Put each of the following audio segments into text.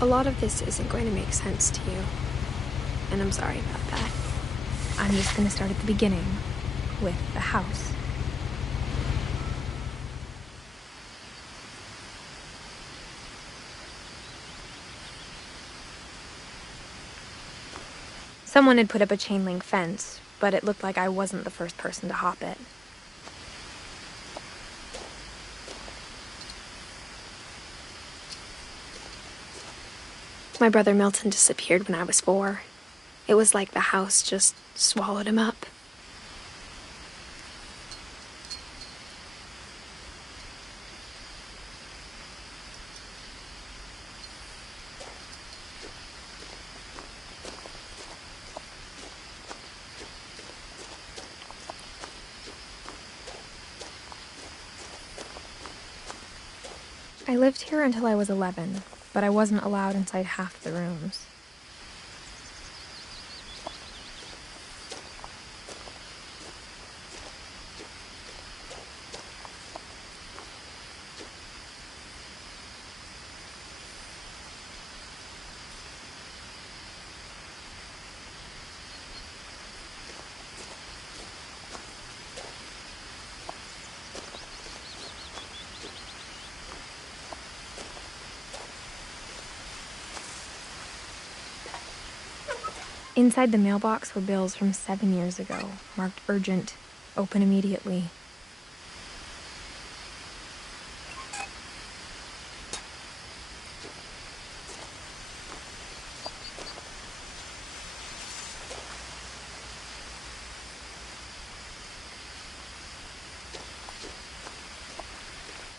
A lot of this isn't going to make sense to you, and I'm sorry about that. I'm just going to start at the beginning, with the house. Someone had put up a chain link fence, but it looked like I wasn't the first person to hop it. My brother Milton disappeared when I was 4. It was like the house just swallowed him up. I lived here until I was 11, but I wasn't allowed inside half the rooms. Inside the mailbox were bills from 7 years ago, marked urgent, open immediately.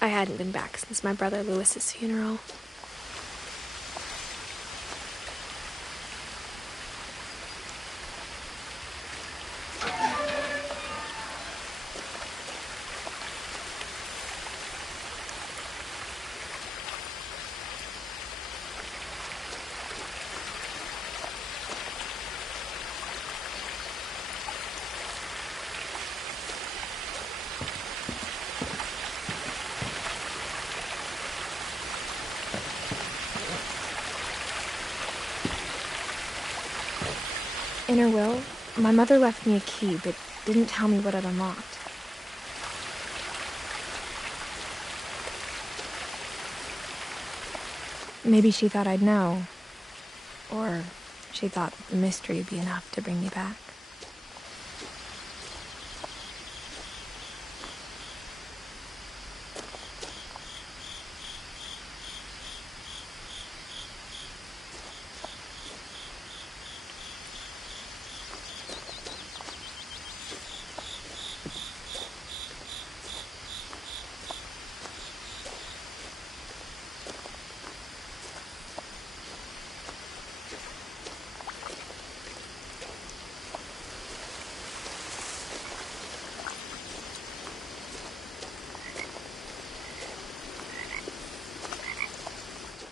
I hadn't been back since my brother Lewis's funeral. In her will, my mother left me a key, but didn't tell me what it unlocked. Maybe she thought I'd know. Or she thought the mystery would be enough to bring me back.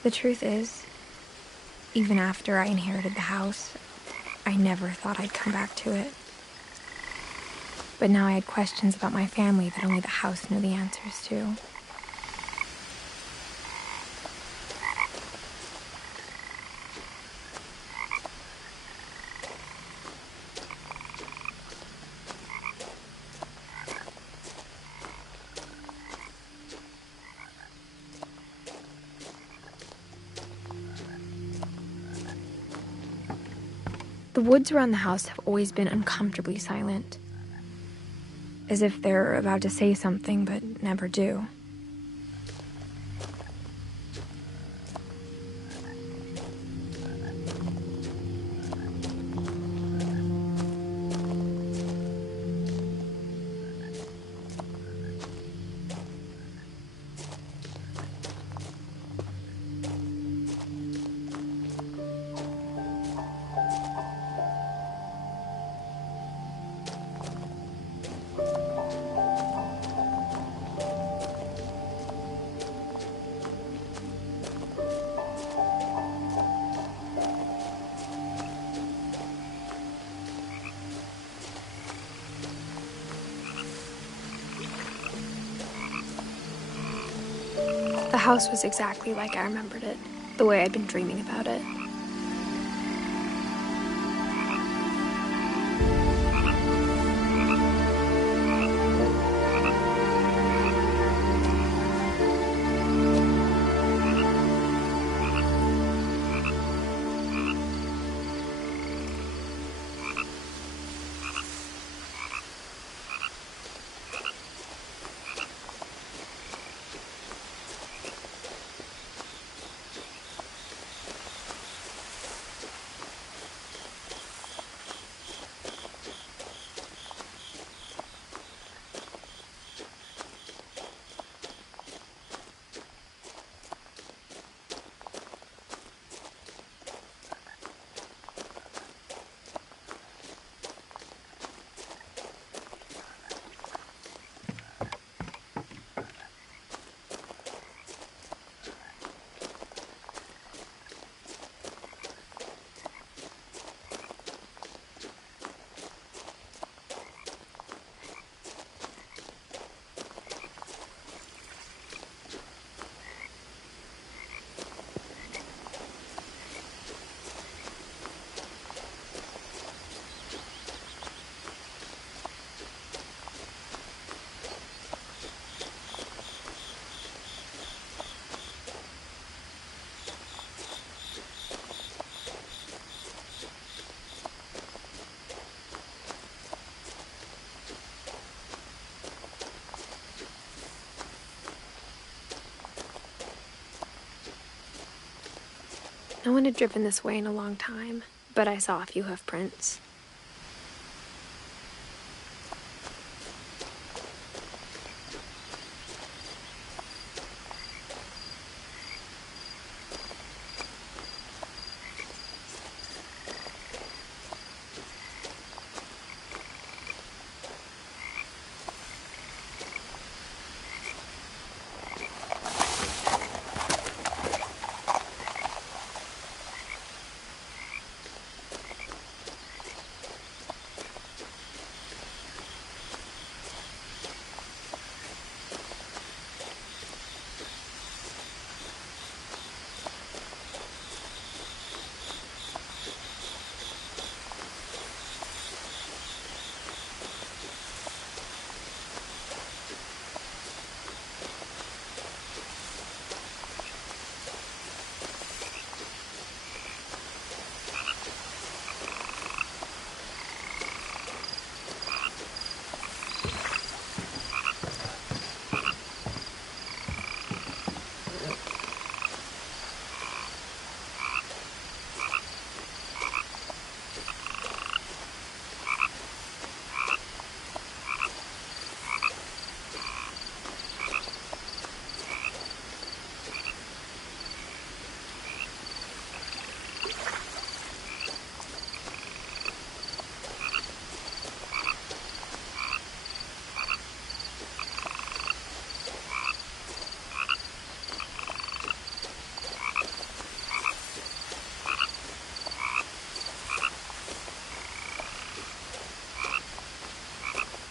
The truth is, even after I inherited the house, I never thought I'd come back to it. But now I had questions about my family that only the house knew the answers to. The woods around the house have always been uncomfortably silent, as if they're about to say something but never do. The house was exactly like I remembered it. the way I'd been dreaming about it. No one had driven this way in a long time, but I saw a few hoof prints.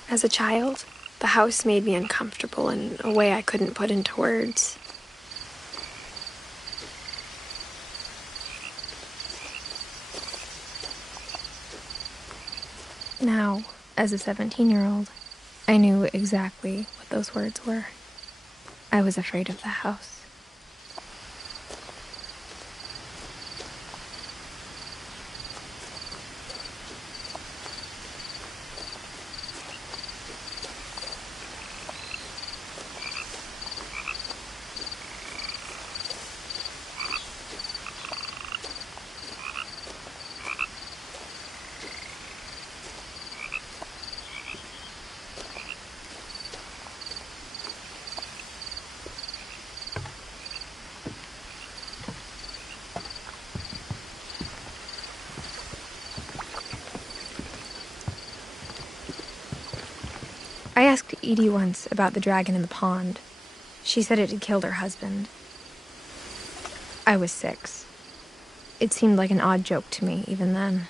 As a child, the house made me uncomfortable in a way I couldn't put into words. Now, as a 17-year-old, I knew exactly what those words were. I was afraid of the house. I asked Edie once about the dragon in the pond. She said it had killed her husband. I was 6. It seemed like an odd joke to me even then.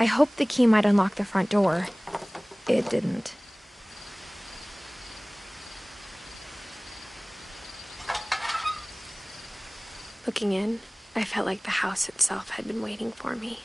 I hoped the key might unlock the front door. It didn't. Looking in, I felt like the house itself had been waiting for me.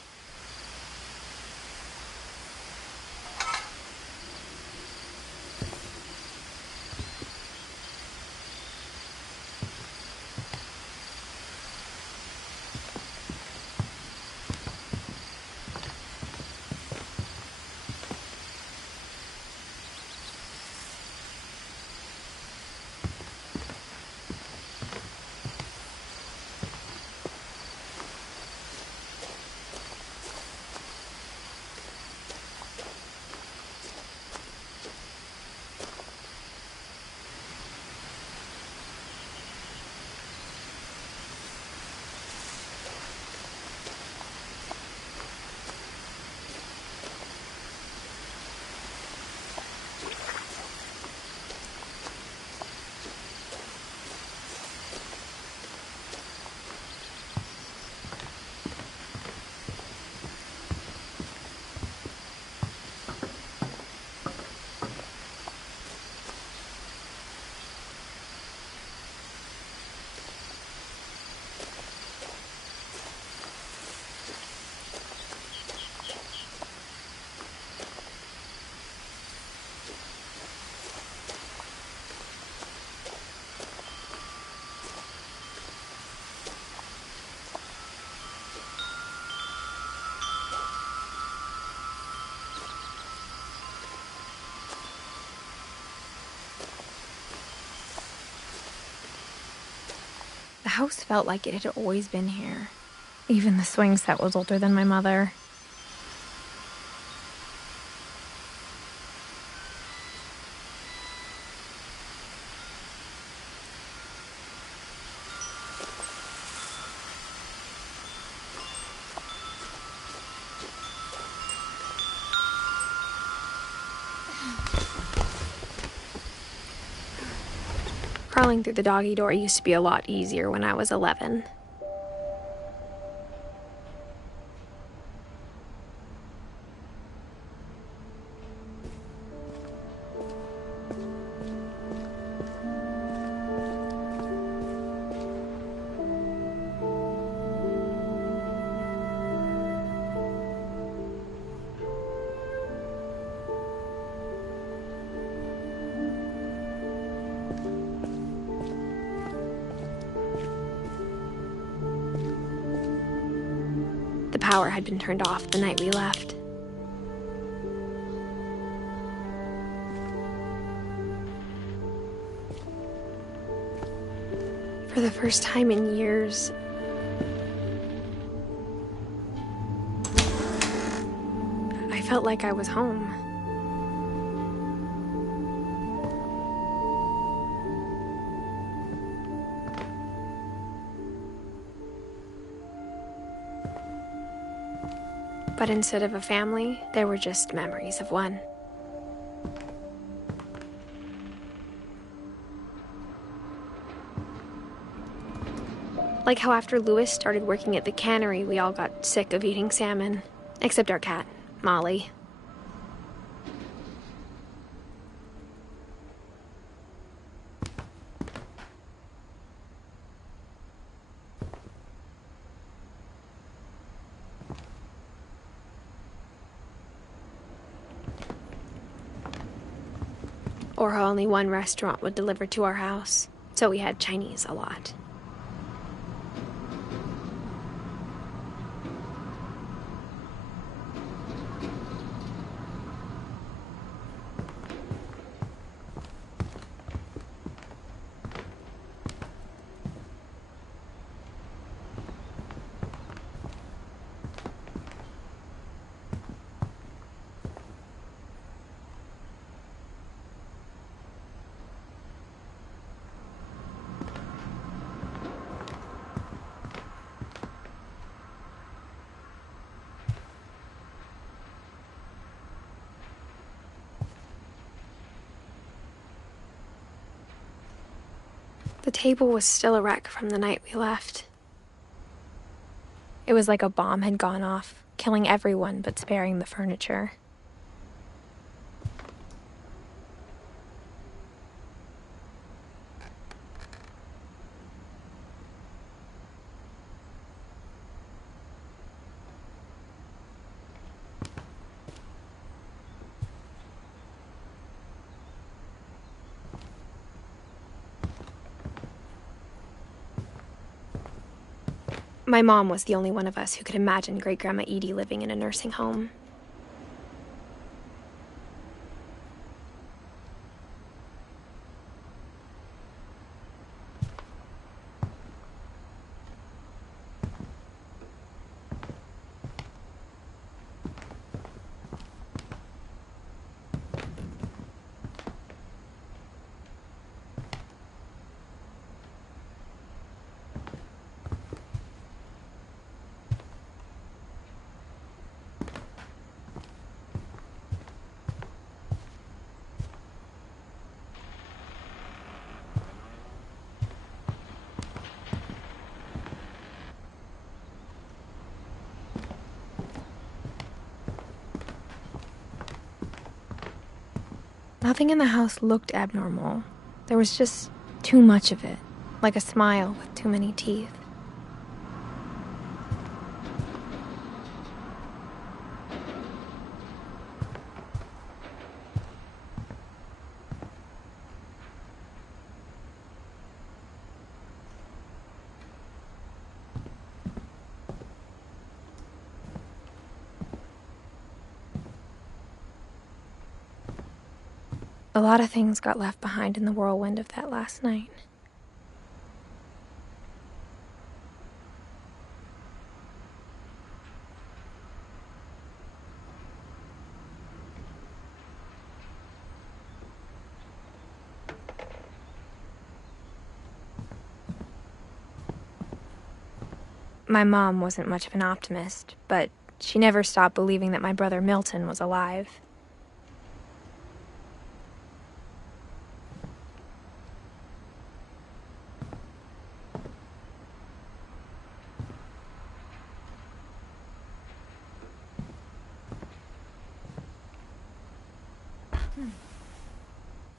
The house felt like it had always been here. Even the swing set was older than my mother. Crawling through the doggy door used to be a lot easier when I was 11. The power had been turned off the night we left. For the first time in years, I felt like I was home. But instead of a family, there were just memories of one. Like how after Louis started working at the cannery, we all got sick of eating salmon. Except our cat, Molly. Or how only one restaurant would deliver to our house, so we had Chinese a lot. The table was still a wreck from the night we left. It was like a bomb had gone off killing everyone but sparing the furniture. My mom was the only one of us who could imagine Great-Grandma Edie living in a nursing home. Nothing in the house looked abnormal. There was just too much of it, like a smile with too many teeth. A lot of things got left behind in the whirlwind of that last night. My mom wasn't much of an optimist, but she never stopped believing that my brother Milton was alive.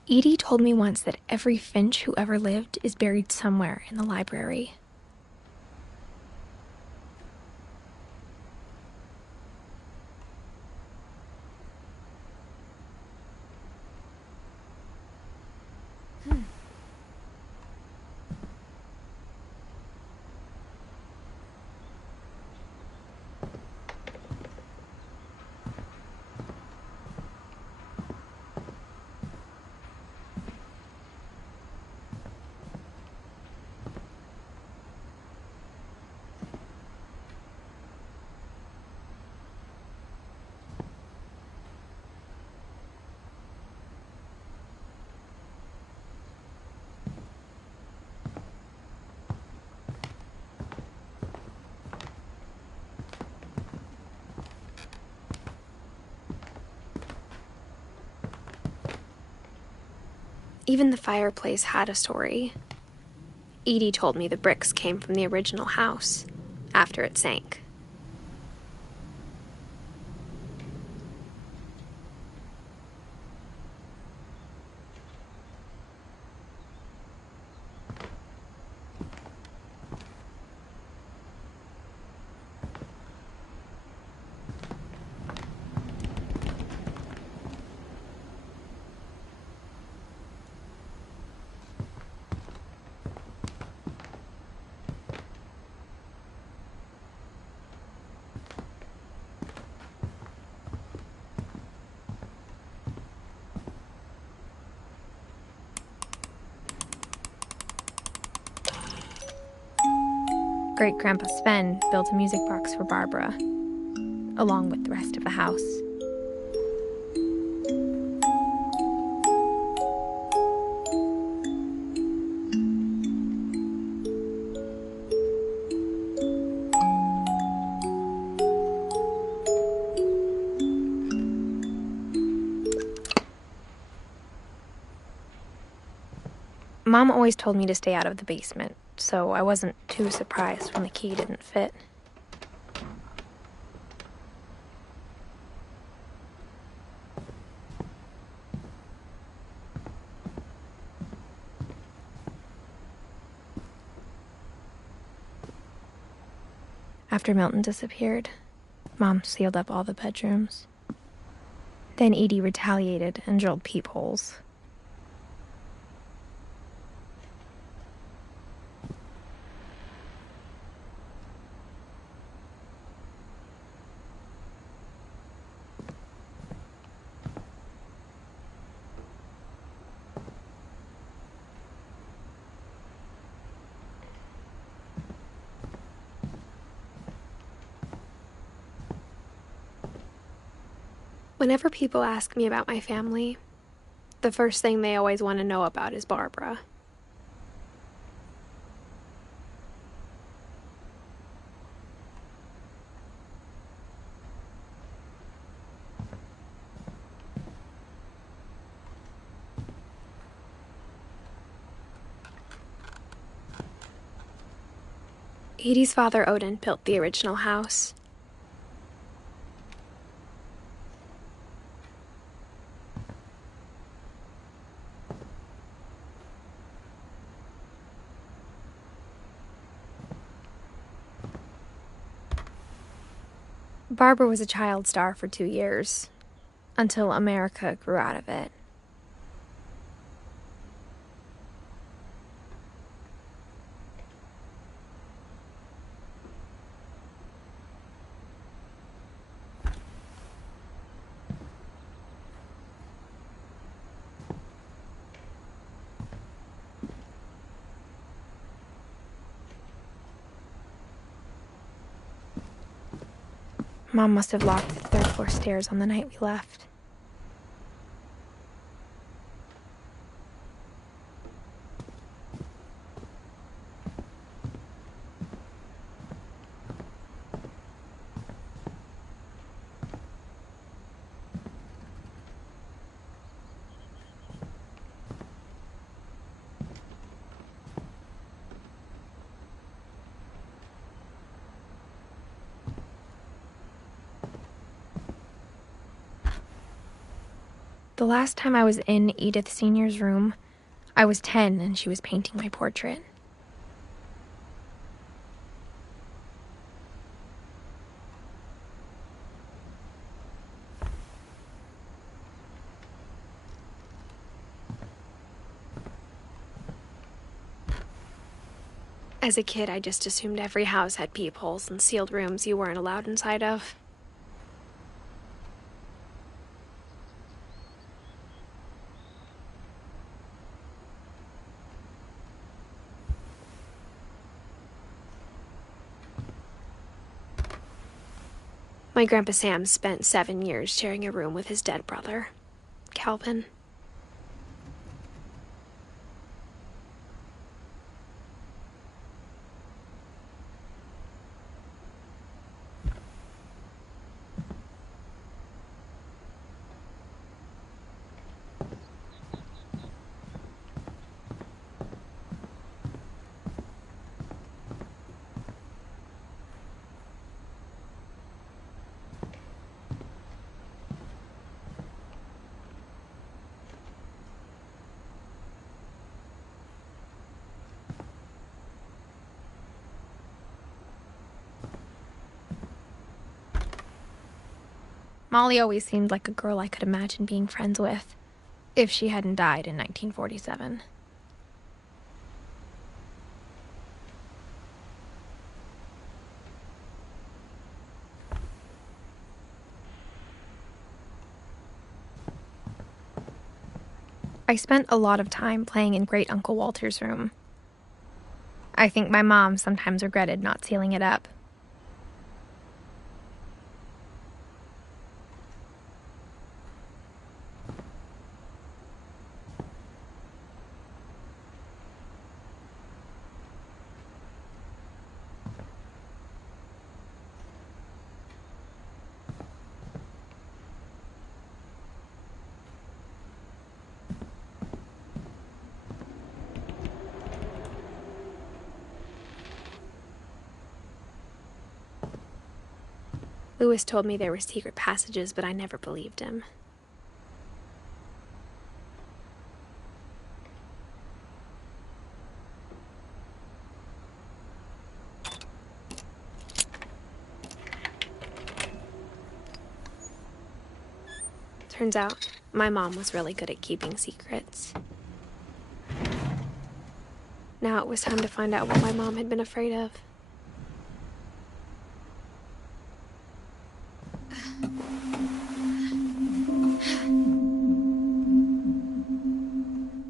Edie told me once that every Finch who ever lived is buried somewhere in the library. Even the fireplace had a story. Edie told me the bricks came from the original house, after it sank. Great-Grandpa Sven built a music box for Barbara, along with the rest of the house. Mom always told me to stay out of the basement, so I wasn't too surprised when the key didn't fit. After Milton disappeared, Mom sealed up all the bedrooms. Then Edie retaliated and drilled peepholes. Whenever people ask me about my family, the first thing they always want to know about is Barbara. Edie's father, Odin, built the original house. Barbara was a child star for 2 years, until America grew out of it. Mom must have locked the third-floor stairs on the night we left. The last time I was in Edith Sr.'s room, I was 10 and she was painting my portrait. As a kid, I just assumed every house had peepholes and sealed rooms you weren't allowed inside of. My Grandpa Sam spent 7 years sharing a room with his dead brother, Calvin. Molly always seemed like a girl I could imagine being friends with, if she hadn't died in 1947. I spent a lot of time playing in Great Uncle Walter's room. I think my mom sometimes regretted not sealing it up. Lewis told me there were secret passages, but I never believed him. Turns out, my mom was really good at keeping secrets. Now it was time to find out what my mom had been afraid of.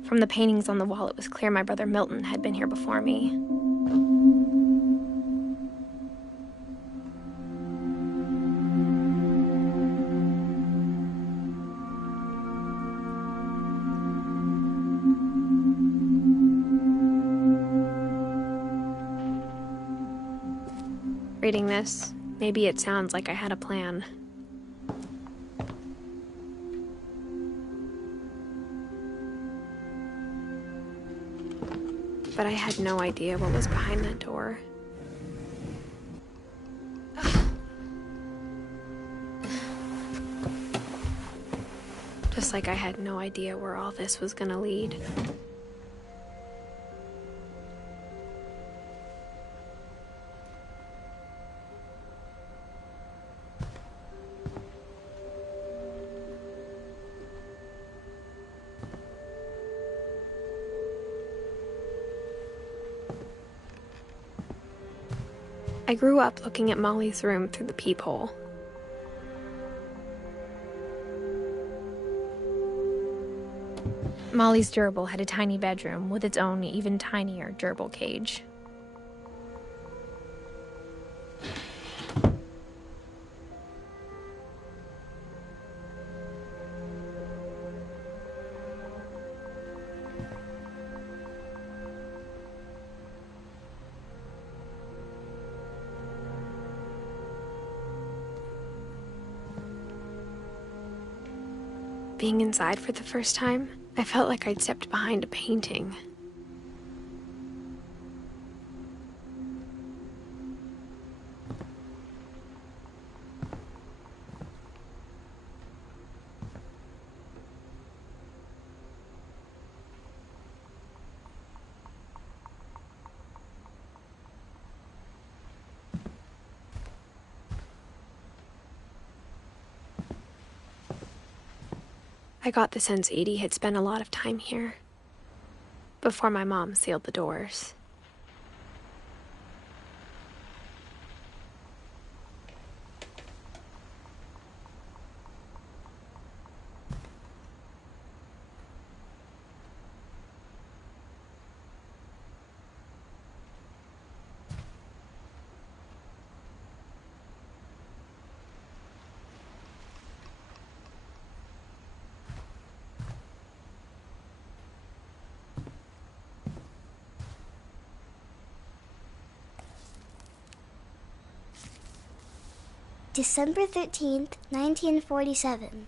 From the paintings on the wall, it was clear my brother Milton had been here before me. Reading this, maybe it sounds like I had a plan. But I had no idea what was behind that door. Just like I had no idea where all this was gonna lead. I grew up looking at Molly's room through the peephole. Molly's gerbil had a tiny bedroom with its own even tinier gerbil cage. Being inside for the first time, I felt like I'd stepped behind a painting. I got the sense Edie had spent a lot of time here, before my mom sealed the doors. December 13th, 1947.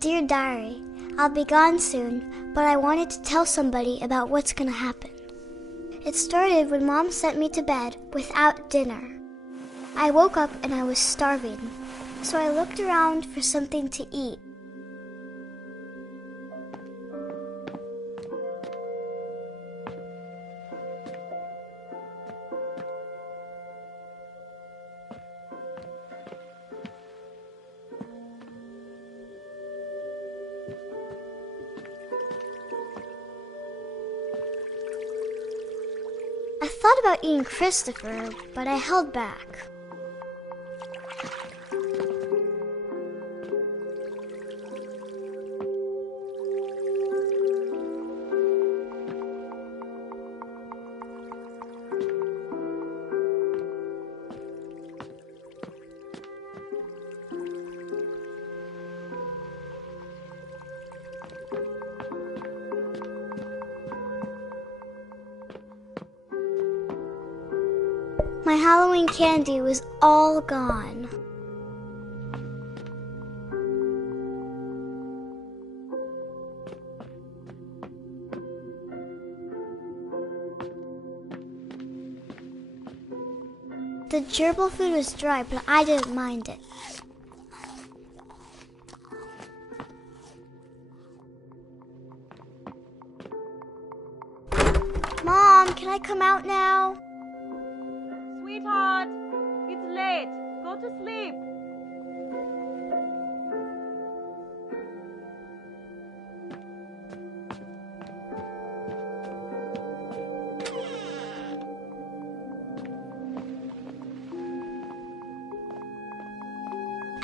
Dear Diary, I'll be gone soon, but I wanted to tell somebody about what's gonna happen. It started when Mom sent me to bed without dinner. I woke up and I was starving, so I looked around for something to eat. I thought about eating Christopher, but I held back. My Halloween candy was all gone. The gerbil food was dry, but I didn't mind it. Mom, can I come out now? Sweetheart, it's late. Go to sleep.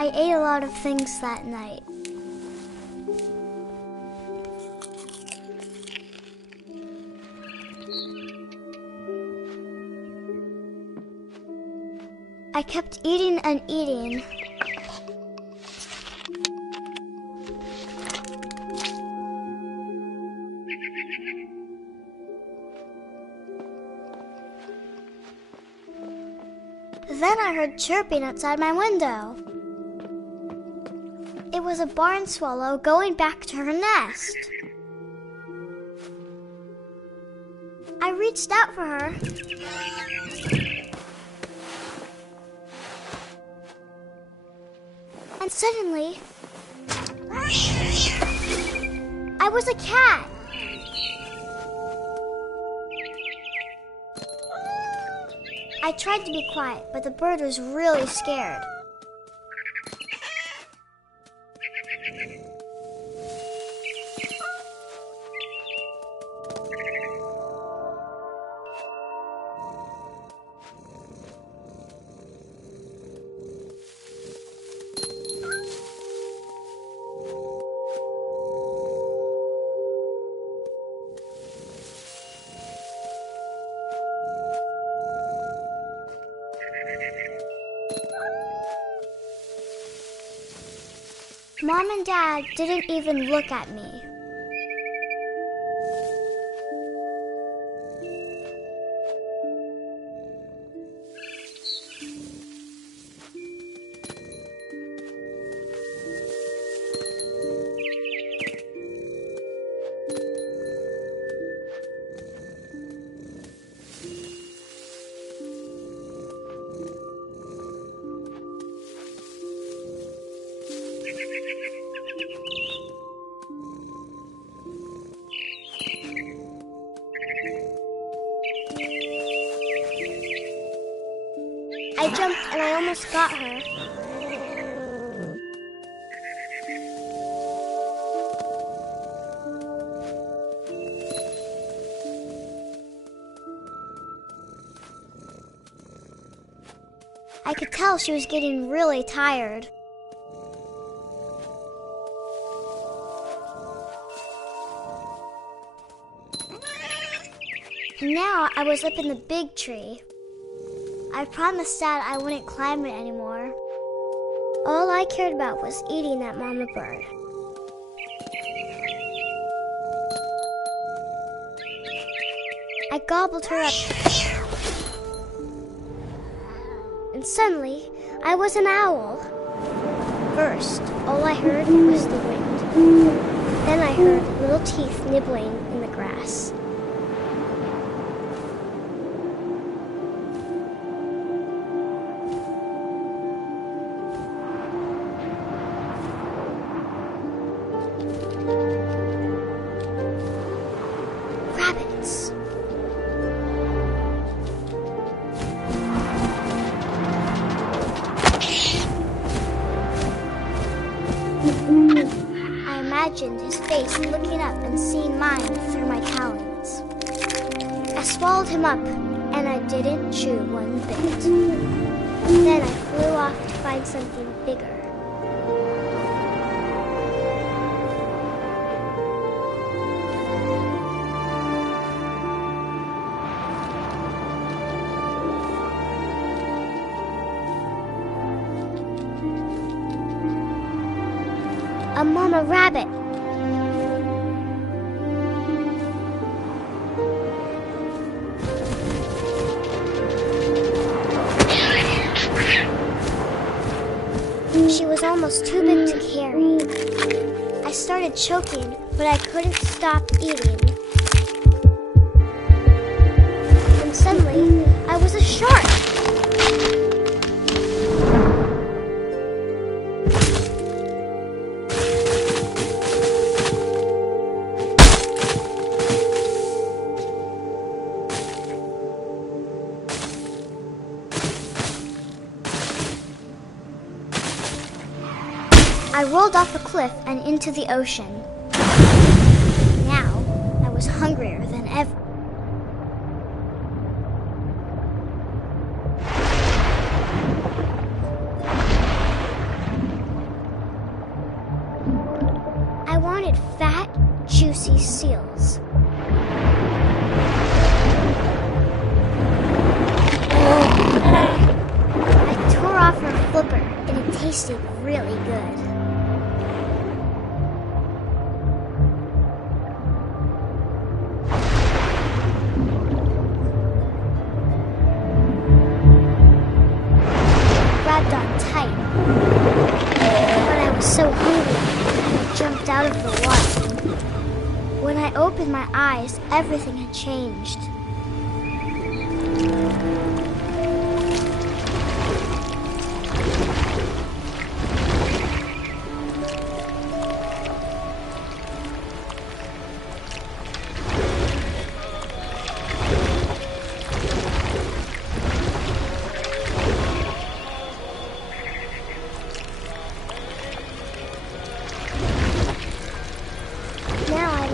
I ate a lot of things that night. I kept eating and eating. Then I heard chirping outside my window. It was a barn swallow going back to her nest. I reached out for her. And suddenly, I was a cat. I tried to be quiet, but the bird was really scared. Mom and Dad didn't even look at me. I jumped and I almost got her. I could tell she was getting really tired. Now I was up in the big tree. I promised Dad I wouldn't climb it anymore. All I cared about was eating that mama bird. I gobbled her up. And suddenly, I was an owl. First, all I heard was the wind. Then I heard little teeth nibbling in the grass. Rabbits. I imagined his face looking up and seeing mine through my talons. I swallowed him up, and I didn't chew one bit. Then I flew off to find something bigger. A mama rabbit. She was almost too big to carry. I started choking, but I couldn't stop eating. And suddenly, I was a shark. I rolled off a cliff and into the ocean. Now, I was hungrier than ever. I tore off her flipper, and it tasted really good. Grabbed on tight, but I was so hungry, I jumped out of the water. When I opened my eyes, everything had changed.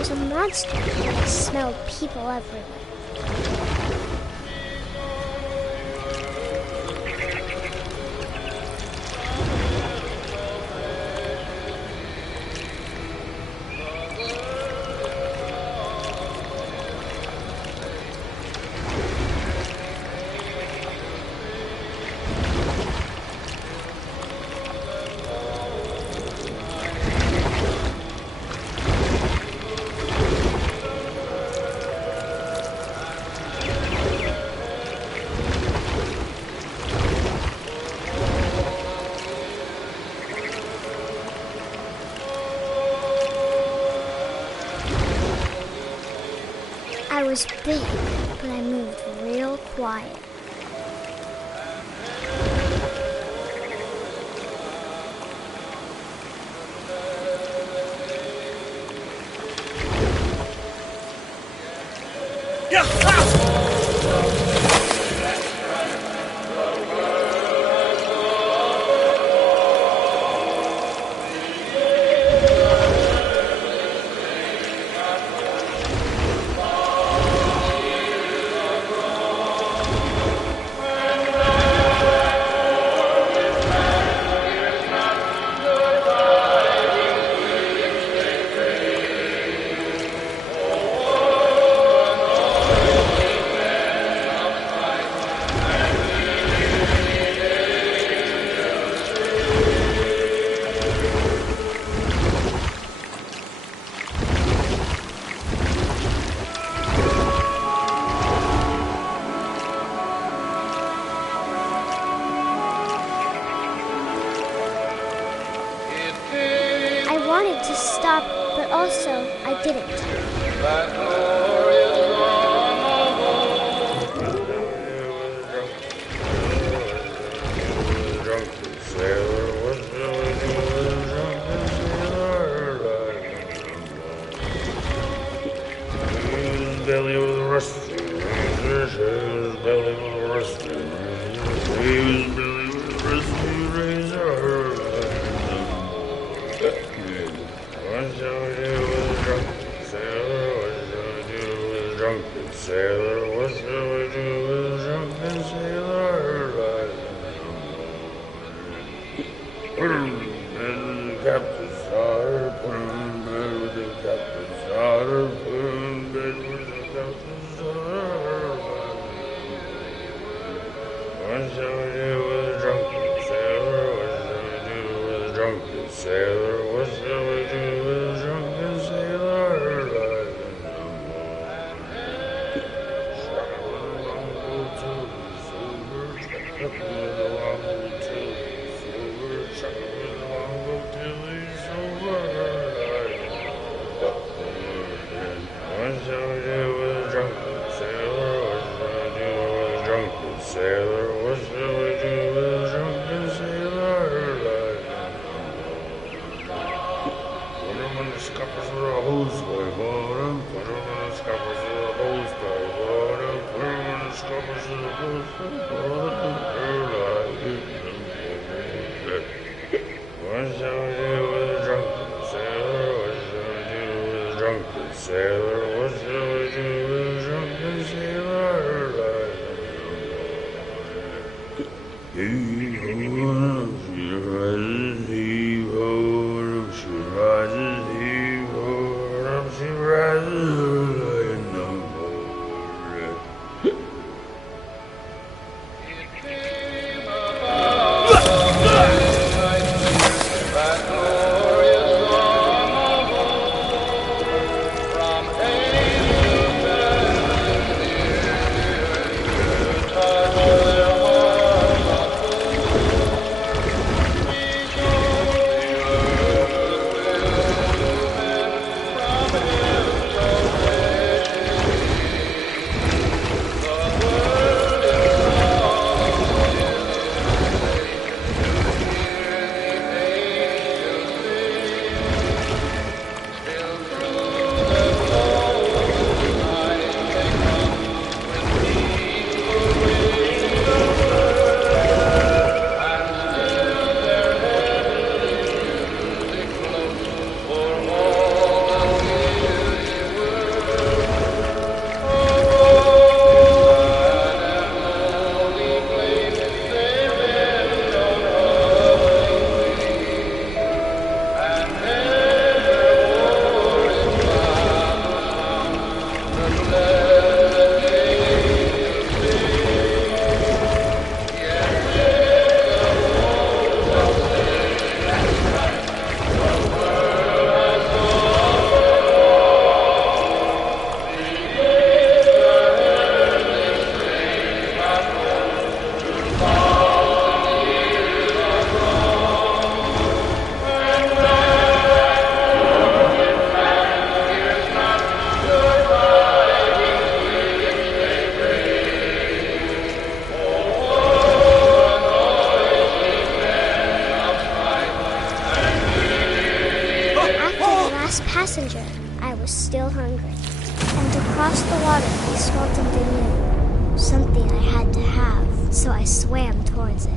A monster. I smelled people everywhere. I was big, but I moved real quiet. To stop, but also I didn't. Passenger, I was still hungry, and across the water I smelled something new, something I had to have, so I swam towards it.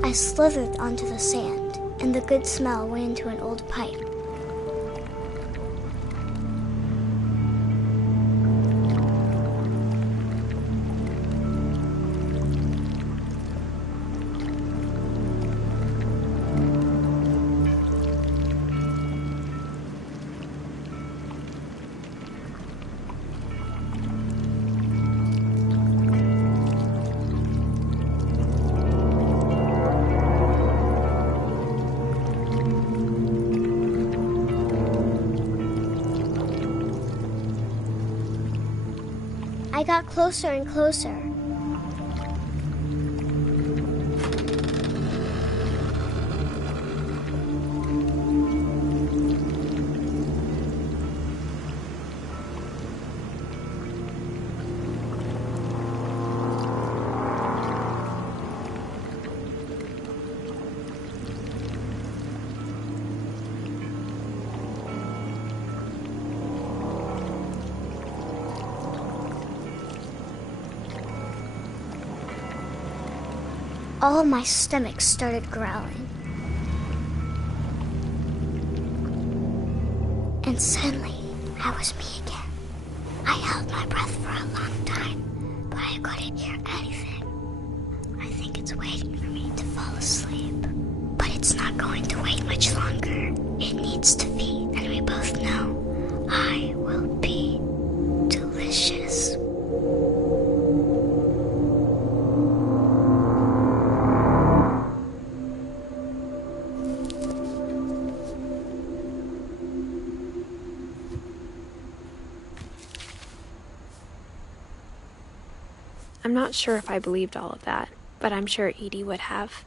I slithered onto the sand, and the good smell went into an old pipe. I got closer and closer. All of my stomach started growling. And suddenly, I was me again. I held my breath for a long time, but I couldn't hear anything. I think it's waiting for me to fall asleep. But it's not going to wait much longer. It needs to feed, and we both know I will be delicious. I'm not sure if I believed all of that, but I'm sure Edie would have.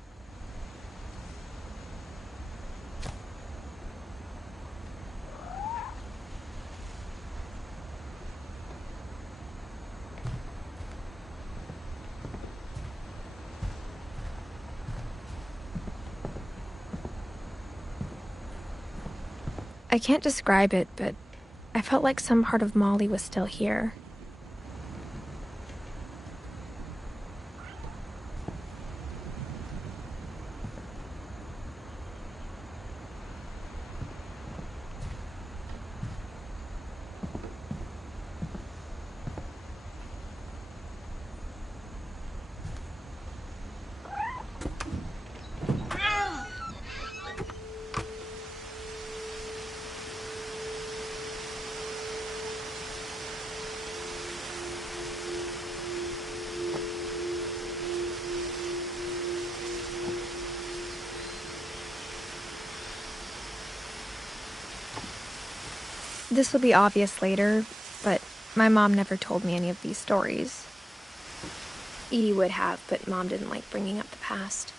I can't describe it, but I felt like some part of Molly was still here. This will be obvious later, but my mom never told me any of these stories. Edie would have, but Mom didn't like bringing up the past.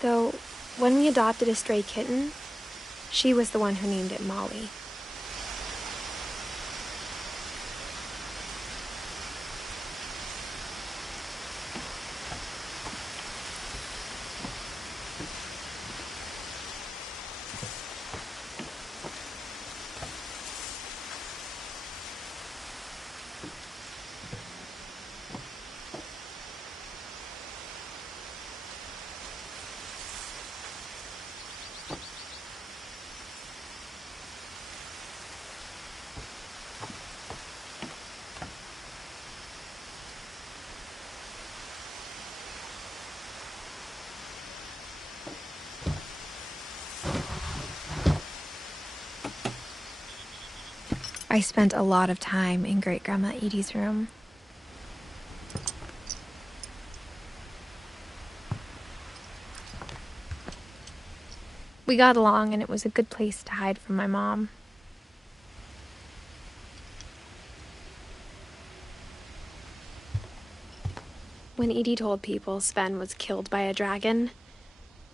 Though, when we adopted a stray kitten, she was the one who named it Molly. I spent a lot of time in Great-Grandma Edie's room. We got along, and it was a good place to hide from my mom. When Edie told people Sven was killed by a dragon,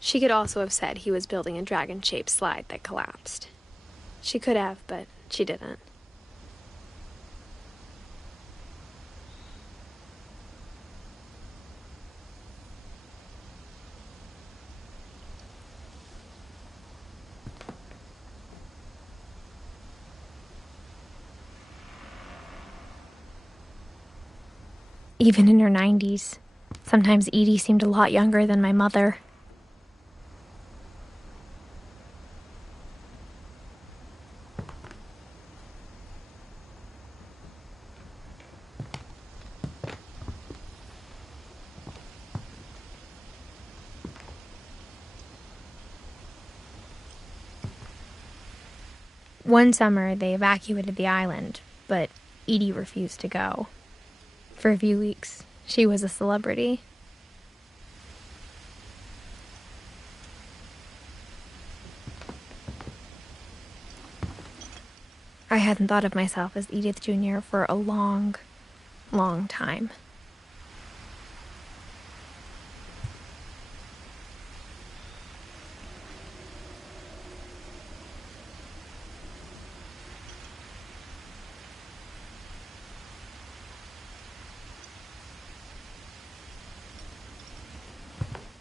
she could also have said he was building a dragon-shaped slide that collapsed. She could have, but she didn't. Even in her 90s, sometimes Edie seemed a lot younger than my mother. One summer, they evacuated the island, but Edie refused to go. For a few weeks, she was a celebrity. I hadn't thought of myself as Edith Jr. for a long, long time.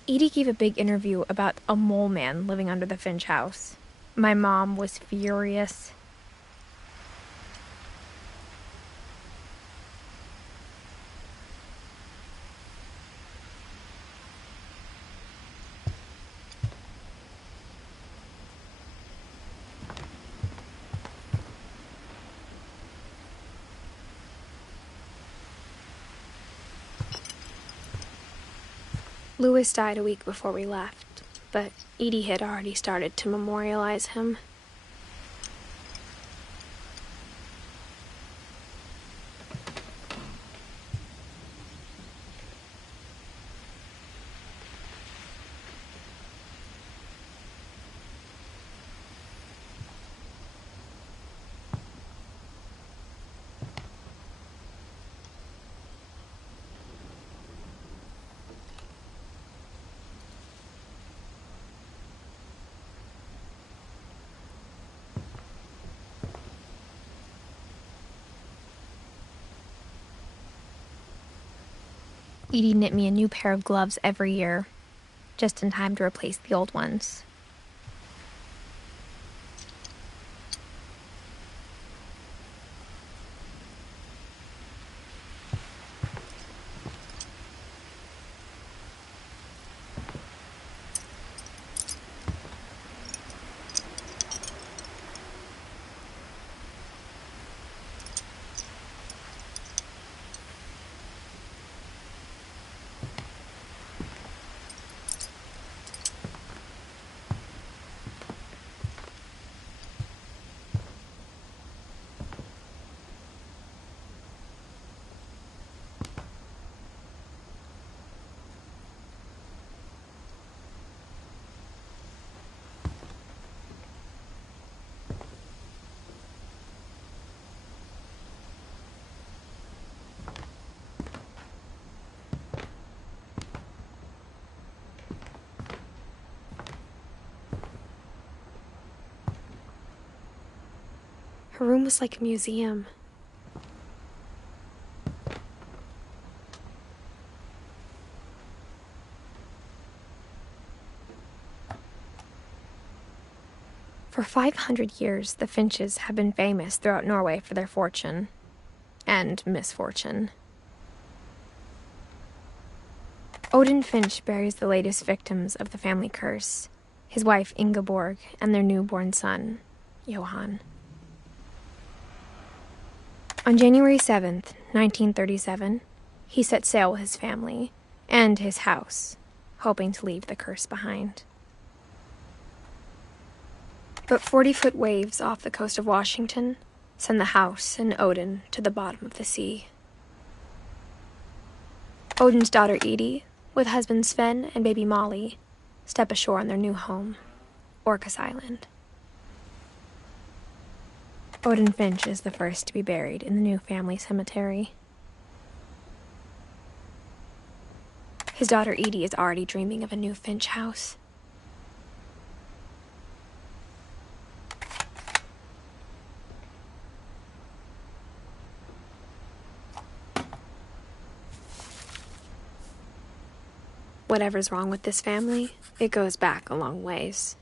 Edie gave a big interview about a mole man living under the Finch house. My mom was furious. Louis died a week before we left, but Edie had already started to memorialize him. Edie knit me a new pair of gloves every year, just in time to replace the old ones. Her room was like a museum. For 500 years, the Finches have been famous throughout Norway for their fortune and misfortune. Odin Finch buries the latest victims of the family curse, his wife Ingeborg and their newborn son, Johann. On January 7th, 1937, he set sail with his family and his house, hoping to leave the curse behind. But 40-foot waves off the coast of Washington send the house and Odin to the bottom of the sea. Odin's daughter Edie, with husband Sven and baby Molly, step ashore on their new home, Orcas Island. Odin Finch is the first to be buried in the new family cemetery. His daughter Edie is already dreaming of a new Finch house. Whatever's wrong with this family, it goes back a long ways.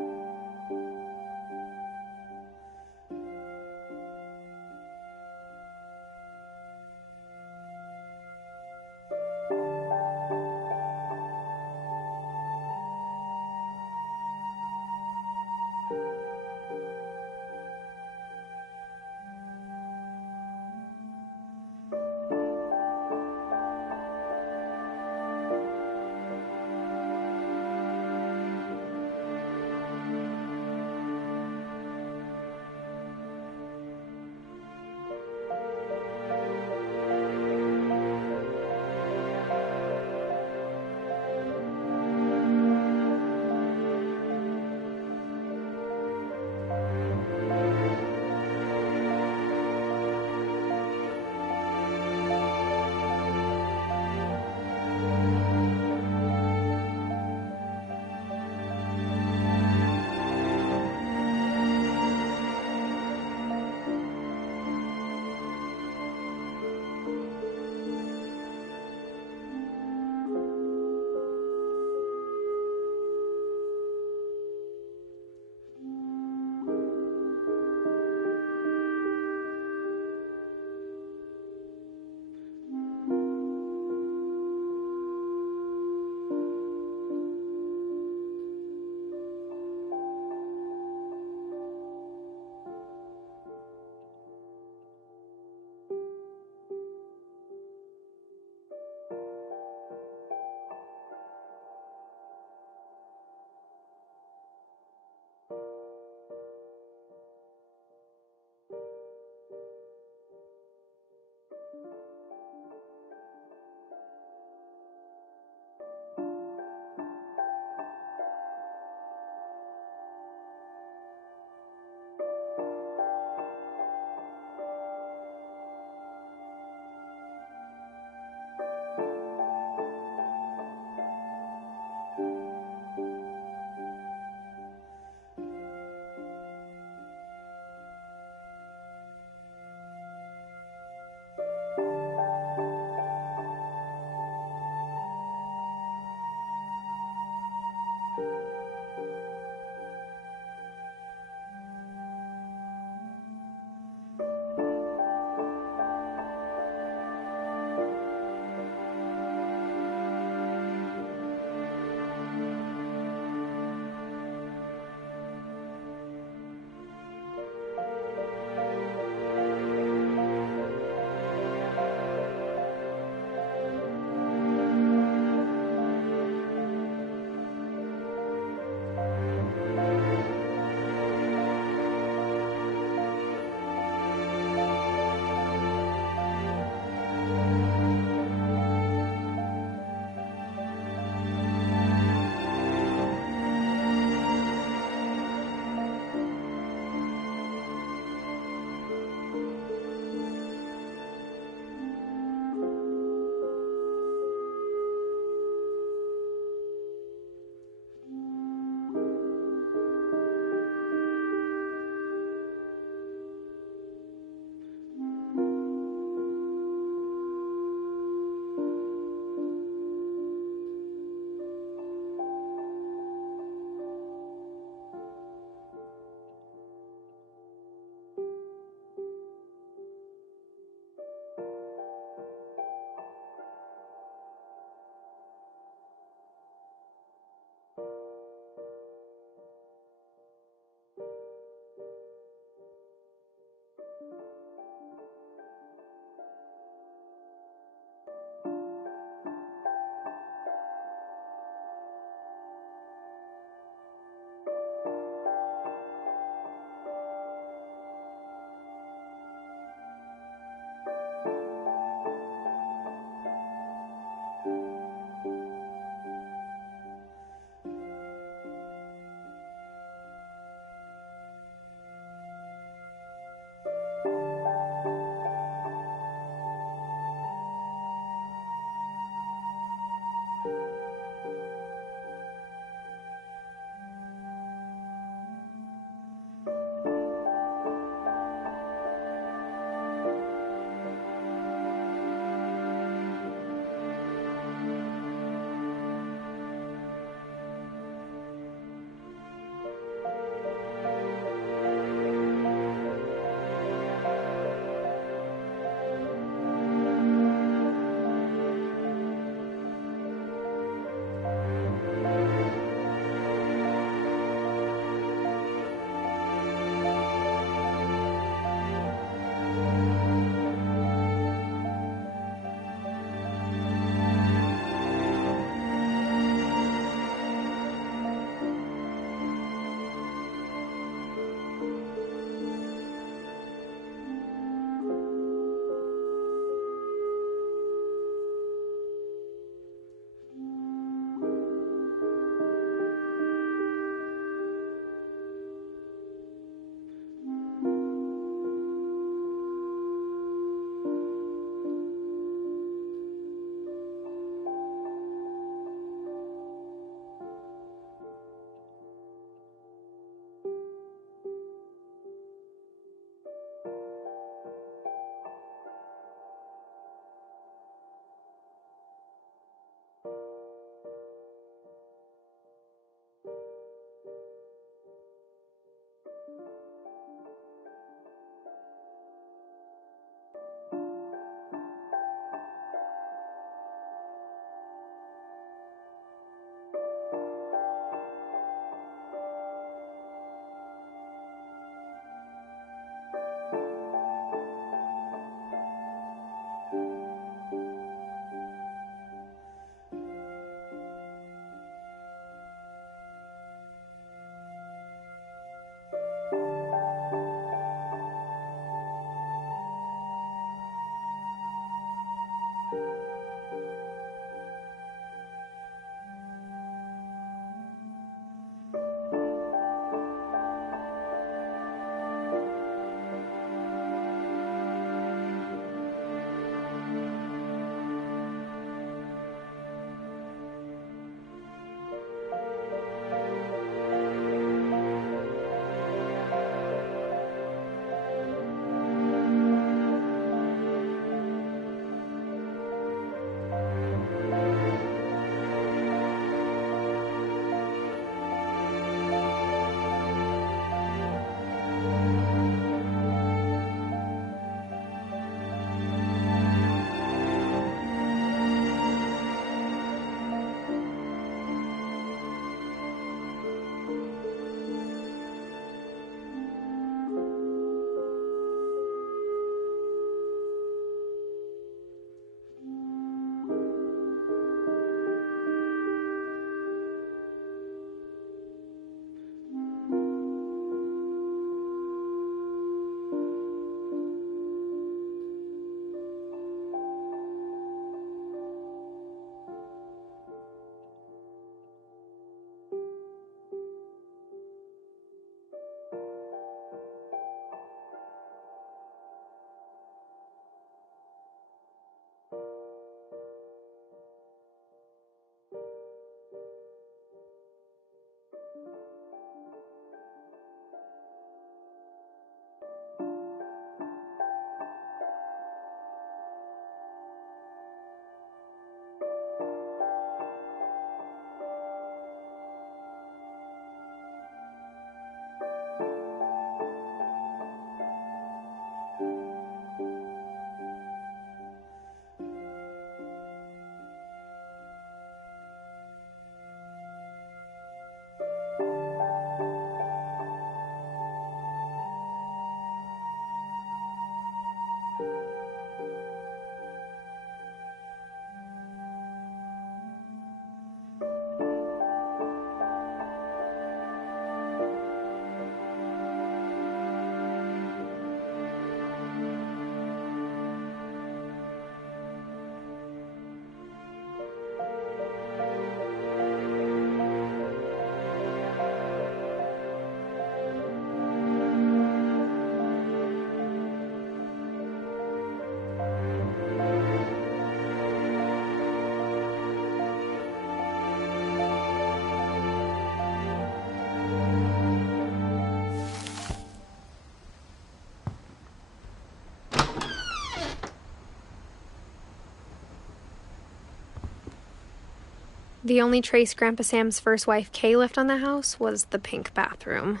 The only trace Grandpa Sam's first wife, Kay, left on the house was the pink bathroom.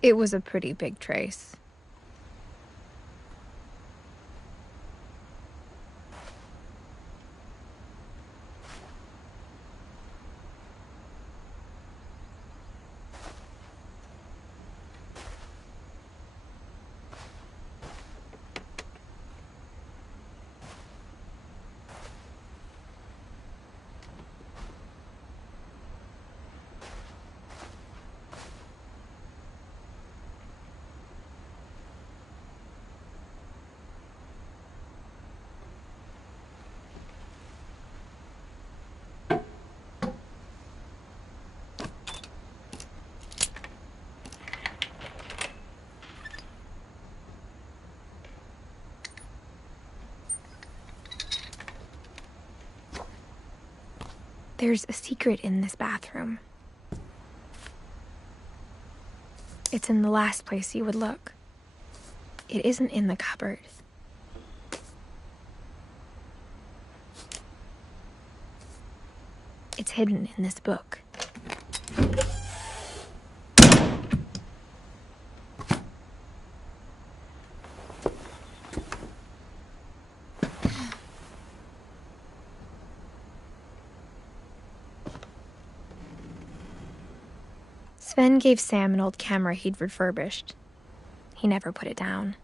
It was a pretty big trace. There's a secret in this bathroom. It's in the last place you would look. It isn't in the cupboard. It's hidden in this book. Sven gave Sam an old camera he'd refurbished. He never put it down.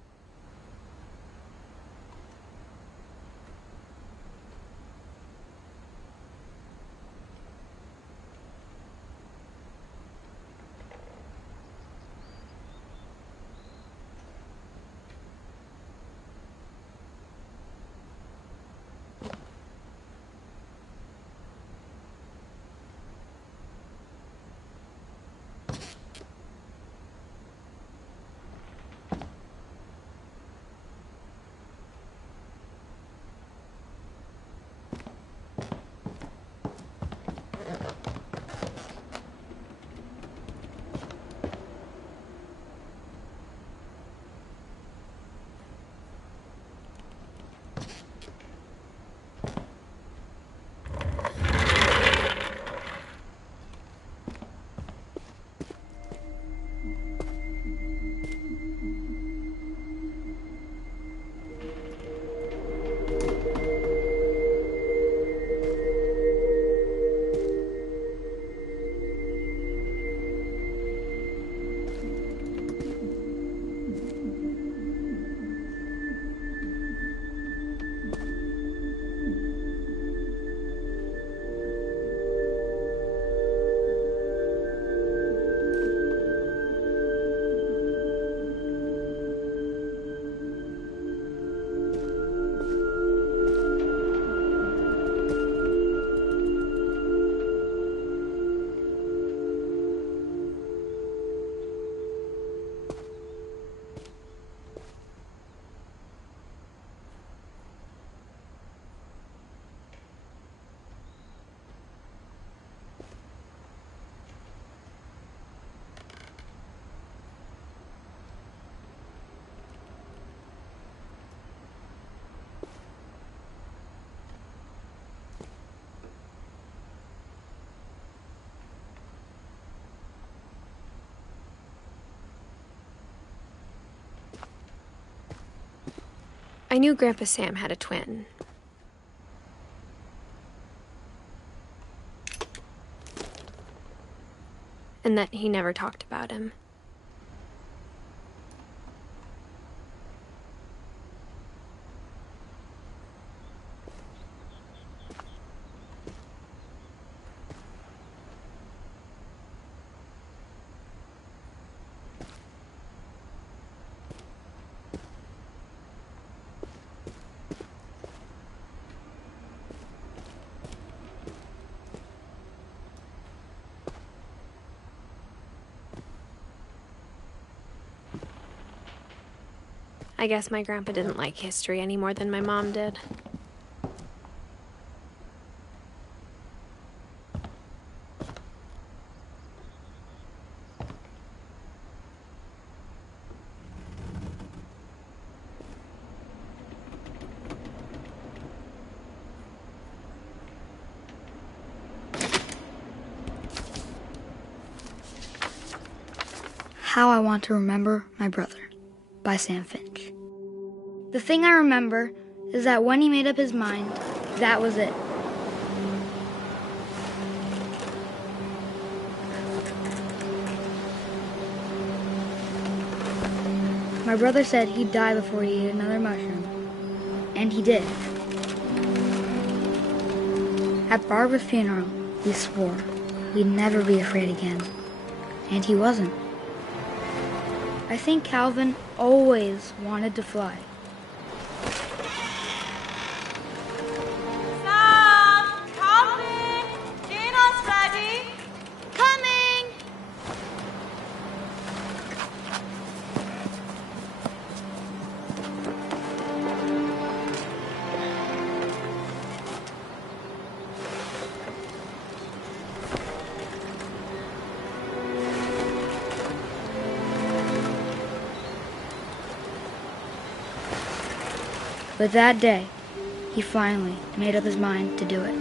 I knew Grandpa Sam had a twin. And that he never talked about him. I guess my grandpa didn't like history any more than my mom did. How I Want to Remember My Brother by Sam Finch. The thing I remember is that when he made up his mind, that was it. My brother said he'd die before he ate another mushroom. And he did. At Barbara's funeral, we swore we'd never be afraid again. And he wasn't. I think Calvin always wanted to fly. Sam! Calvin! Dinner's ready! Coming! But that day, he finally made up his mind to do it.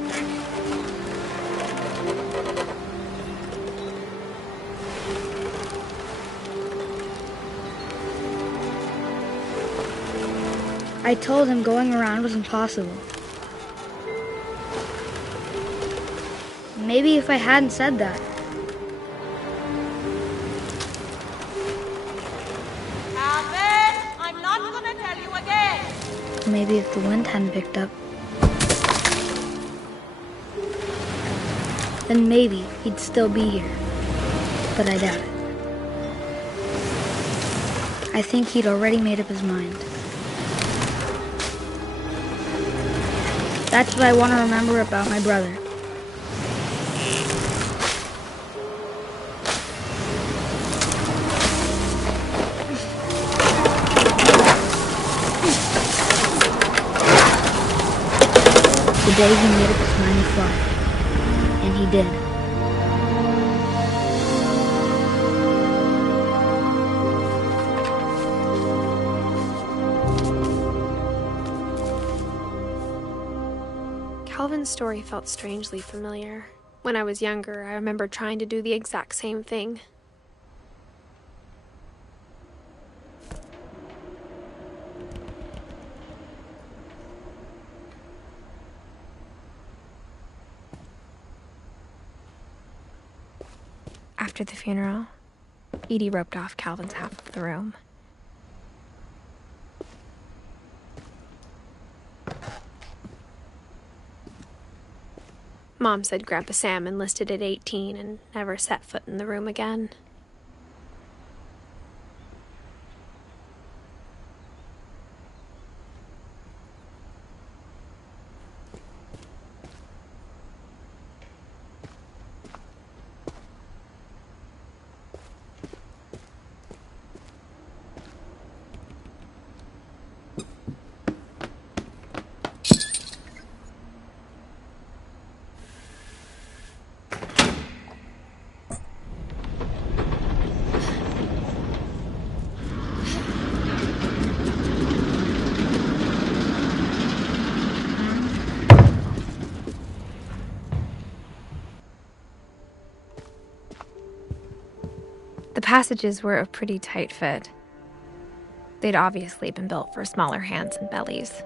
I told him going around was impossible. Maybe if I hadn't said that, maybe if the wind hadn't picked up, then maybe he'd still be here. But I doubt it. I think he'd already made up his mind. That's what I want to remember about my brother. The day he made up his mind to fly. And he did. Calvin's story felt strangely familiar. When I was younger, I remember trying to do the exact same thing. After the funeral, Edie roped off Calvin's half of the room. Mom said Grandpa Sam enlisted at 18 and never set foot in the room again. The passages were a pretty tight fit. They'd obviously been built for smaller hands and bellies.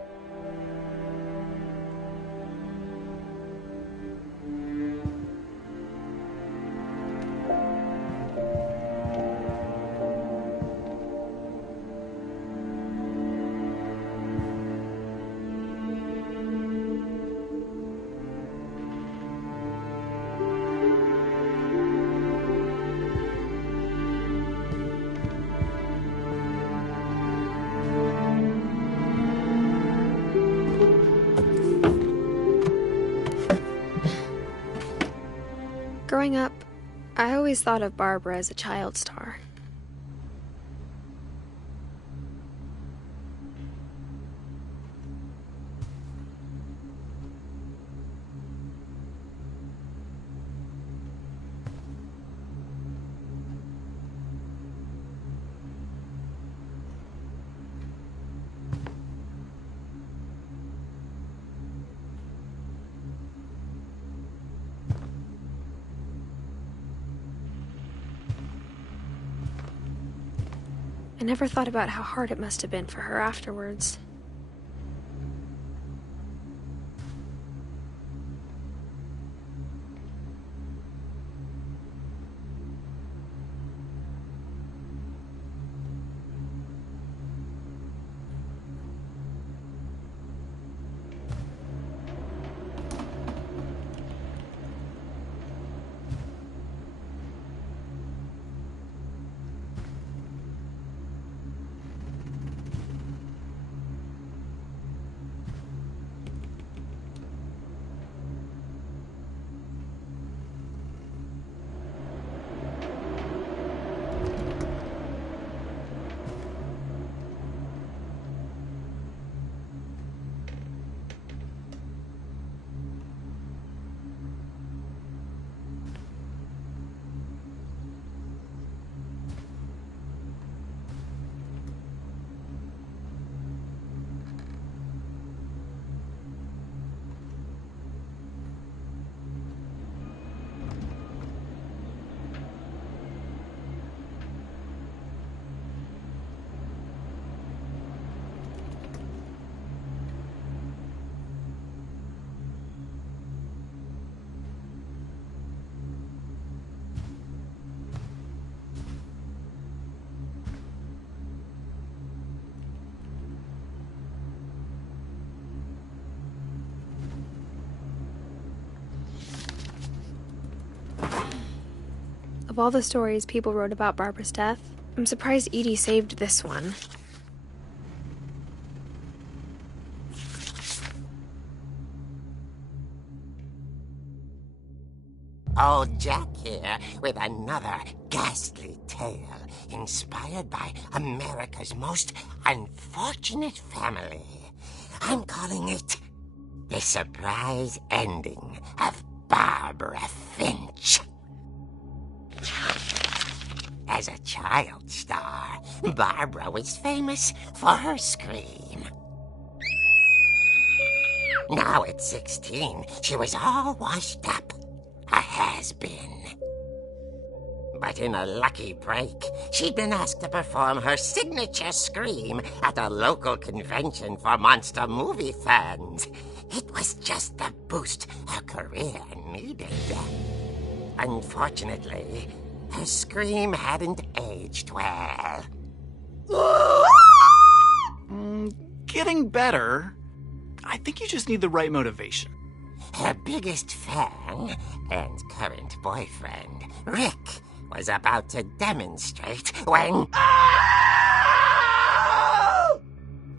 Growing up, I always thought of Barbara as a child star. I never thought about how hard it must have been for her afterwards. Of all the stories people wrote about Barbara's death, I'm surprised Edie saved this one. Old Jack here with another ghastly tale inspired by America's most unfortunate family. I'm calling it The Surprise Ending of Barbara Finch. As a child star, Barbara was famous for her scream. Now at 16, she was all washed up. A has-been. But in a lucky break, she'd been asked to perform her signature scream at a local convention for monster movie fans. It was just the boost her career needed. Unfortunately, her scream hadn't aged well. Getting better. I think you just need the right motivation. Her biggest fan and current boyfriend, Rick, was about to demonstrate when...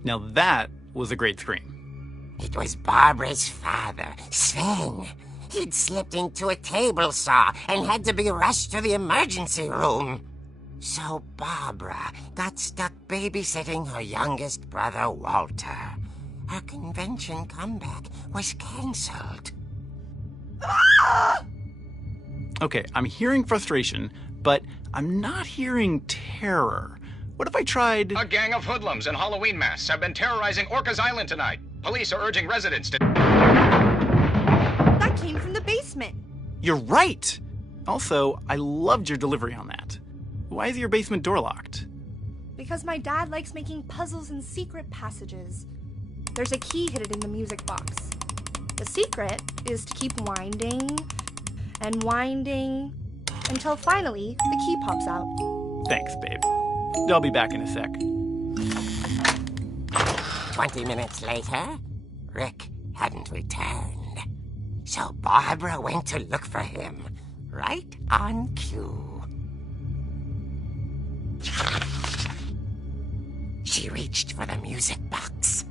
Now that was a great scream. It was Barbara's father, Sven. He'd slipped into a table saw and had to be rushed to the emergency room. So Barbara got stuck babysitting her youngest brother, Walter. Her convention comeback was cancelled. Okay, I'm hearing frustration, but I'm not hearing terror. What if I tried... A gang of hoodlums in Halloween masks have been terrorizing Orcas Island tonight. Police are urging residents to... That came from the basement. You're right! Also, I loved your delivery on that. Why is your basement door locked? Because my dad likes making puzzles and secret passages. There's a key hidden in the music box. The secret is to keep winding and winding until finally the key pops out. Thanks, babe. I'll be back in a sec. 20 minutes later, Rick hadn't returned. So Barbara went to look for him, right on cue. She reached for the music box.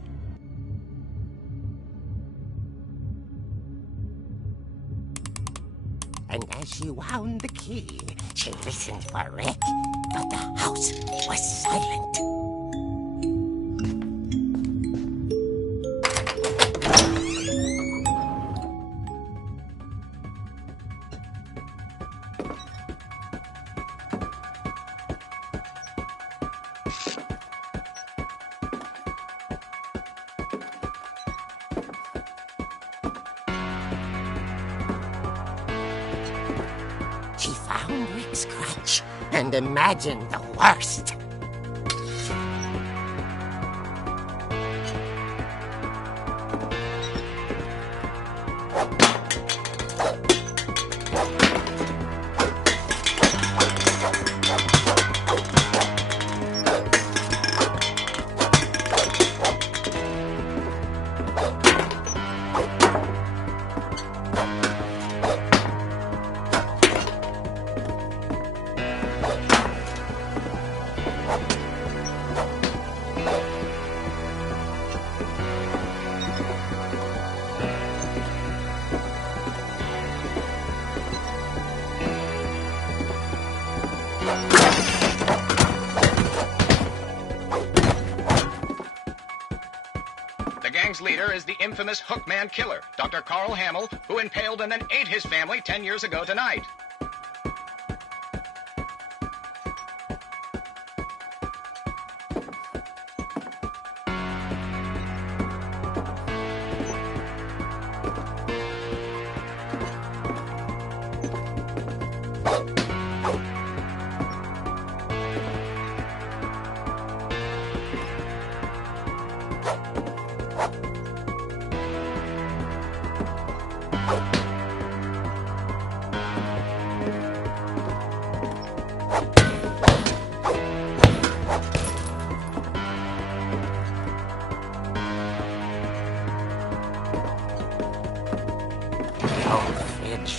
And as she wound the key, she listened for Rick, but the house was silent. She found Rick's crutch and imagined the worst. The gang's leader is the infamous Hookman killer, Dr. Carl Hamill, who impaled and then ate his family 10 years ago tonight.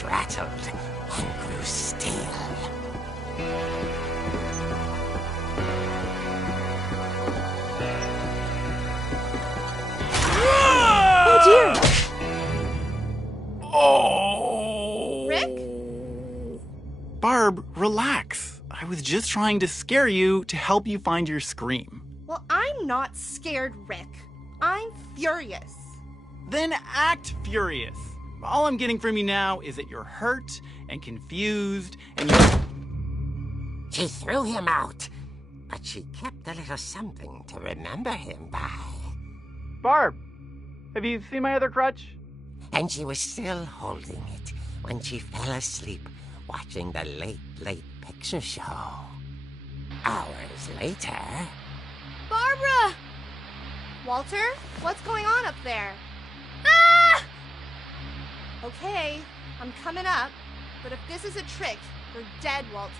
Rattled and grew still. Oh dear! Oh! Rick? Barb, relax. I was just trying to scare you to help you find your scream. Well, I'm not scared, Rick. I'm furious. Then act furious. All I'm getting from you now is that you're hurt and confused and you're... She threw him out, but she kept a little something to remember him by. Barb, have you seen my other crutch? And she was still holding it when she fell asleep watching the late picture show. Hours later... Barbara! Walter, what's going on up there? Ah! Okay, I'm coming up, but if this is a trick, you're dead, Walter.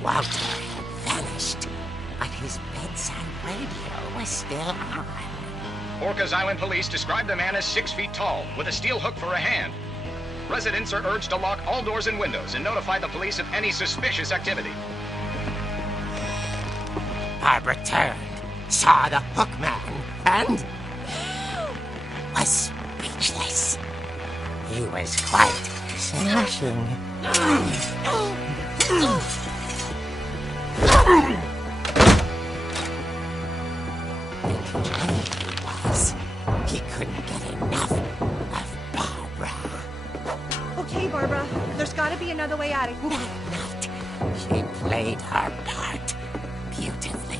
Walter had vanished, but his bedside radio was still on. Orcas Island police describe the man as 6 feet tall, with a steel hook for a hand. Residents are urged to lock all doors and windows and notify the police of any suspicious activity. Barbara turned, saw the hook man, and was speechless. He was quite smashing. He couldn't get enough of Barbara. Okay, Barbara, there's got to be another way out of here. That night, she played her part beautifully.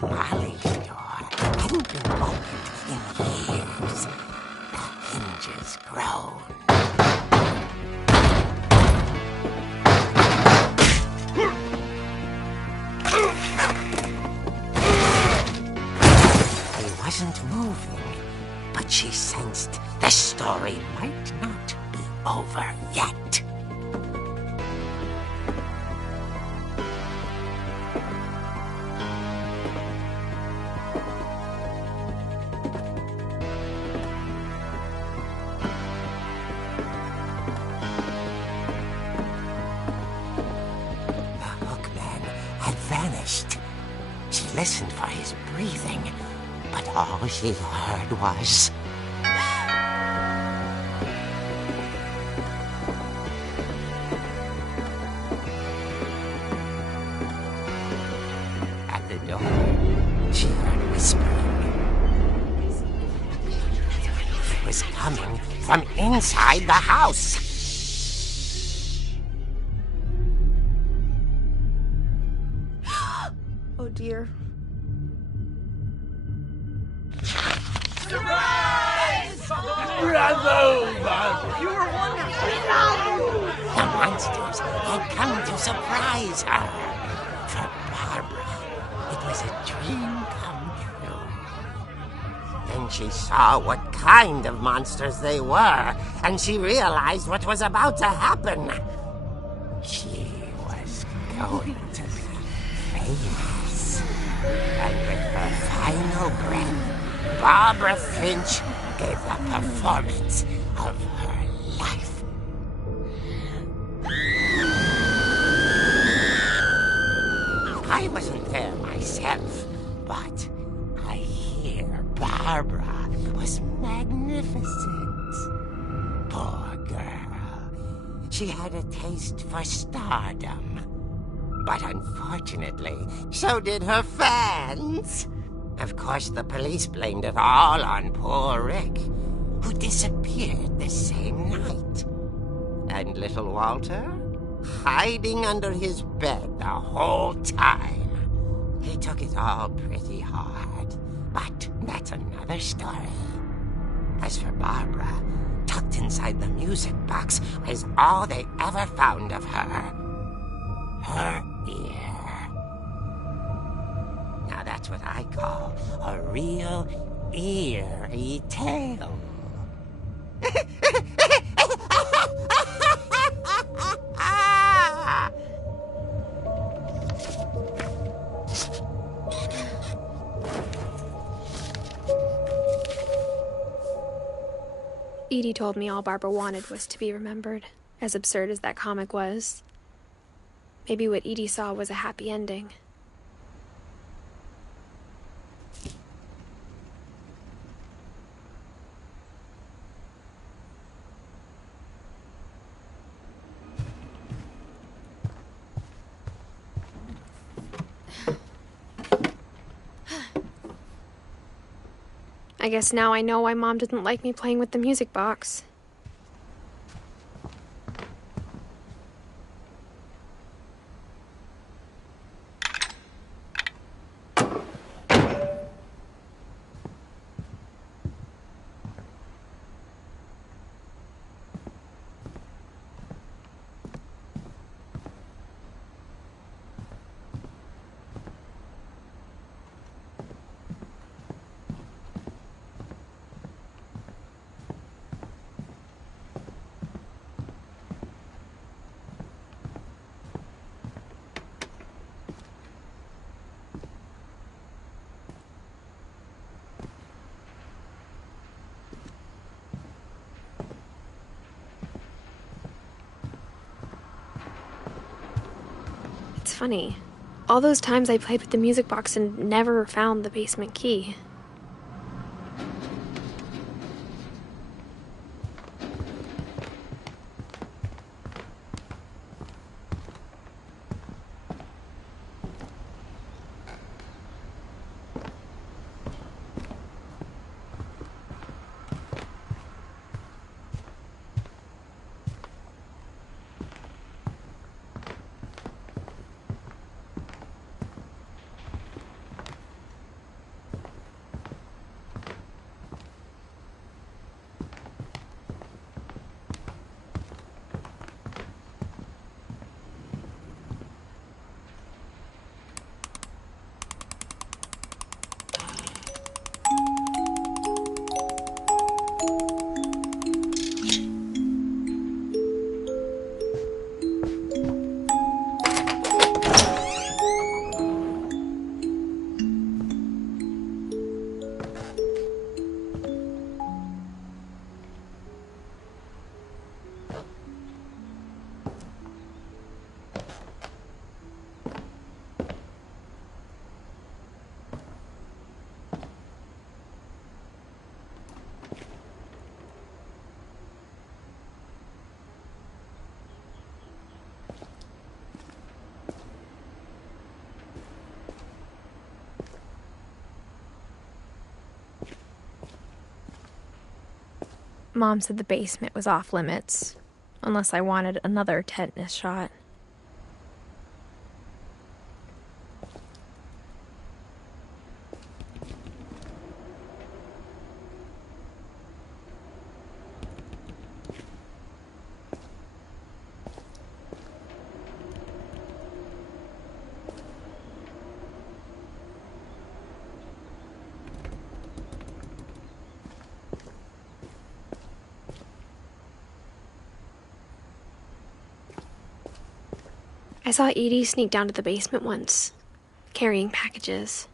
Molly's door hadn't been opened in years. The hinges groaned. wasn't moving, but she sensed the story might not be over yet. She listened for his breathing, but all she heard was... At the door, she heard whispering. It was coming from inside the house. Oh dear. Surprise! Bravo, Barbara! You were wonderful. The monsters had come to surprise her. For Barbara, it was a dream come true. Then she saw what kind of monsters they were, and she realized what was about to happen. She was going to be famous. And with her final breath, Barbara Finch gave the performance of her life. I wasn't there myself, but I hear Barbara was magnificent. Poor girl. She had a taste for stardom. But unfortunately, so did her fans. Of course, the police blamed it all on poor Rick, who disappeared the same night. And little Walter, hiding under his bed the whole time. He took it all pretty hard, but that's another story. As for Barbara, tucked inside the music box was all they ever found of her. Her ear. Now that's what I call a real eerie tale. Edie told me all Barbara wanted was to be remembered, as absurd as that comic was. Maybe what Edie saw was a happy ending. I guess now I know why Mom didn't like me playing with the music box. It's funny. All those times I played with the music box and never found the basement key. Mom said the basement was off limits, unless I wanted another tetanus shot. I saw Edie sneak down to the basement once, carrying packages.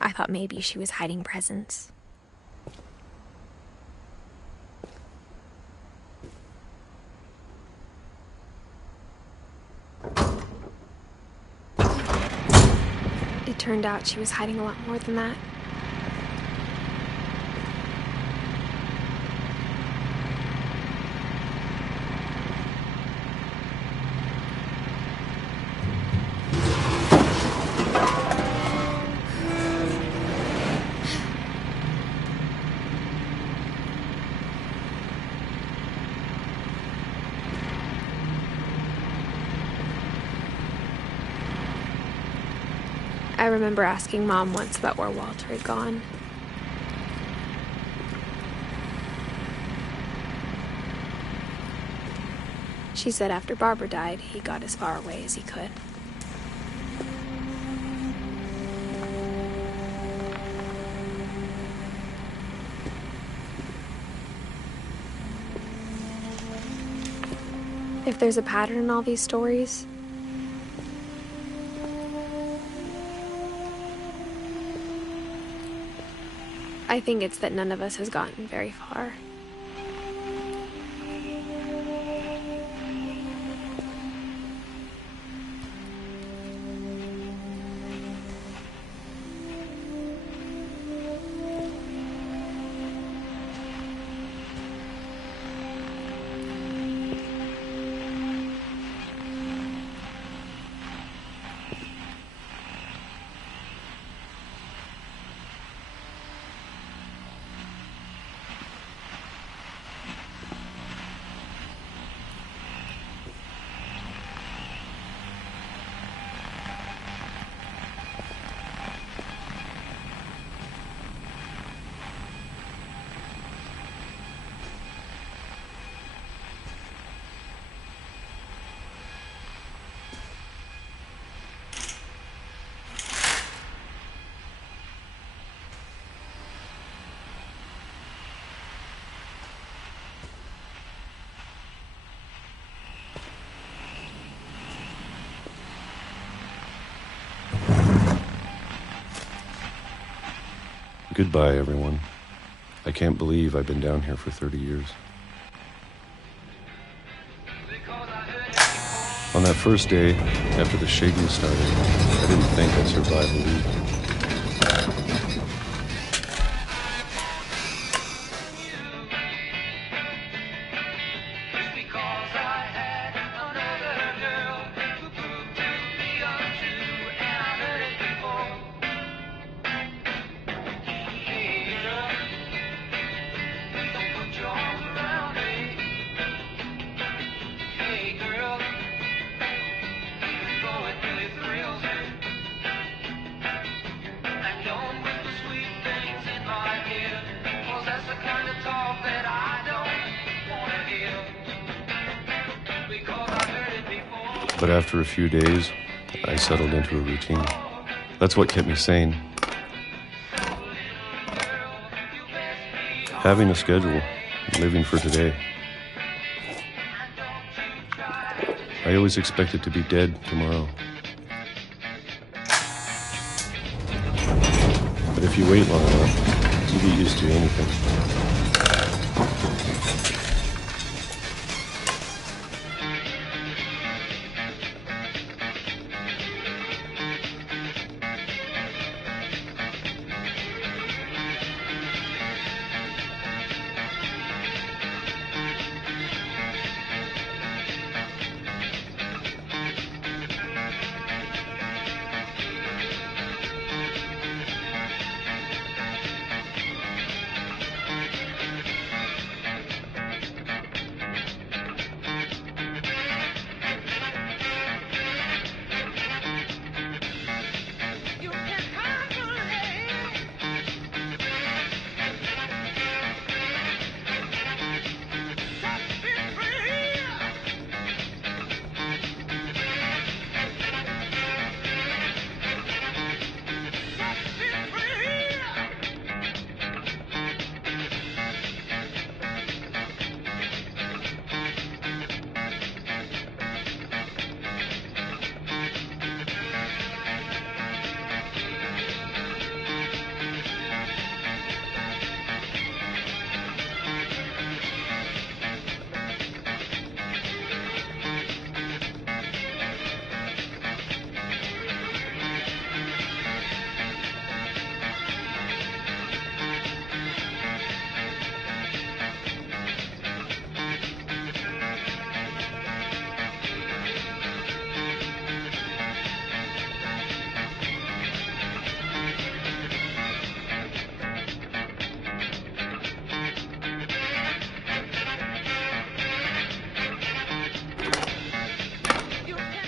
I thought maybe she was hiding presents. It turned out she was hiding a lot more than that. I remember asking Mom once about where Walter had gone. She said after Barbara died, he got as far away as he could. If there's a pattern in all these stories, I think it's that none of us has gotten very far. Goodbye, everyone. I can't believe I've been down here for 30 years. On that first day, after the shaking started, I didn't think I'd survive a week. But after a few days, I settled into a routine. That's what kept me sane. Having a schedule, living for today. I always expected to be dead tomorrow. But if you wait long enough, you get used to anything.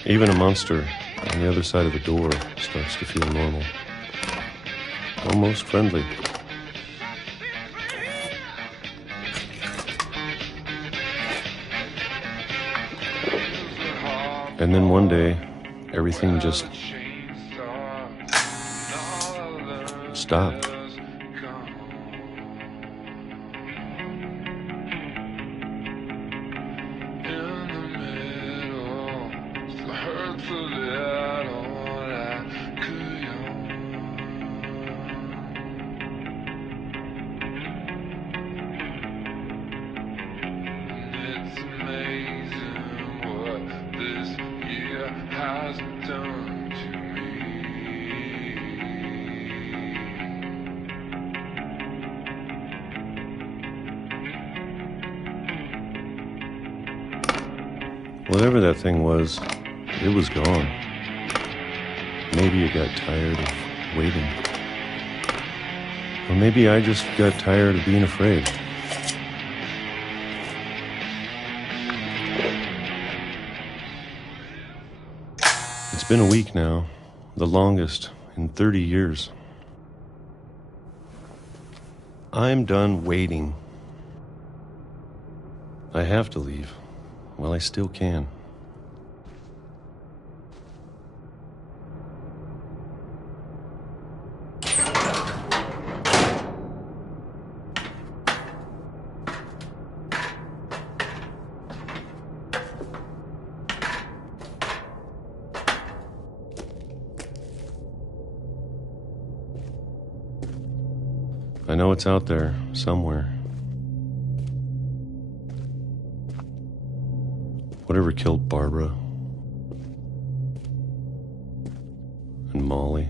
Even a monster on the other side of the door starts to feel normal. Almost friendly. And then one day, everything just stopped. Whatever that thing was, it was gone. Maybe it got tired of waiting. Or maybe I just got tired of being afraid. It's been a week now, the longest in 30 years. I'm done waiting. I have to leave. Well, I still can. I know it's out there, somewhere. Whatever killed Barbara and Molly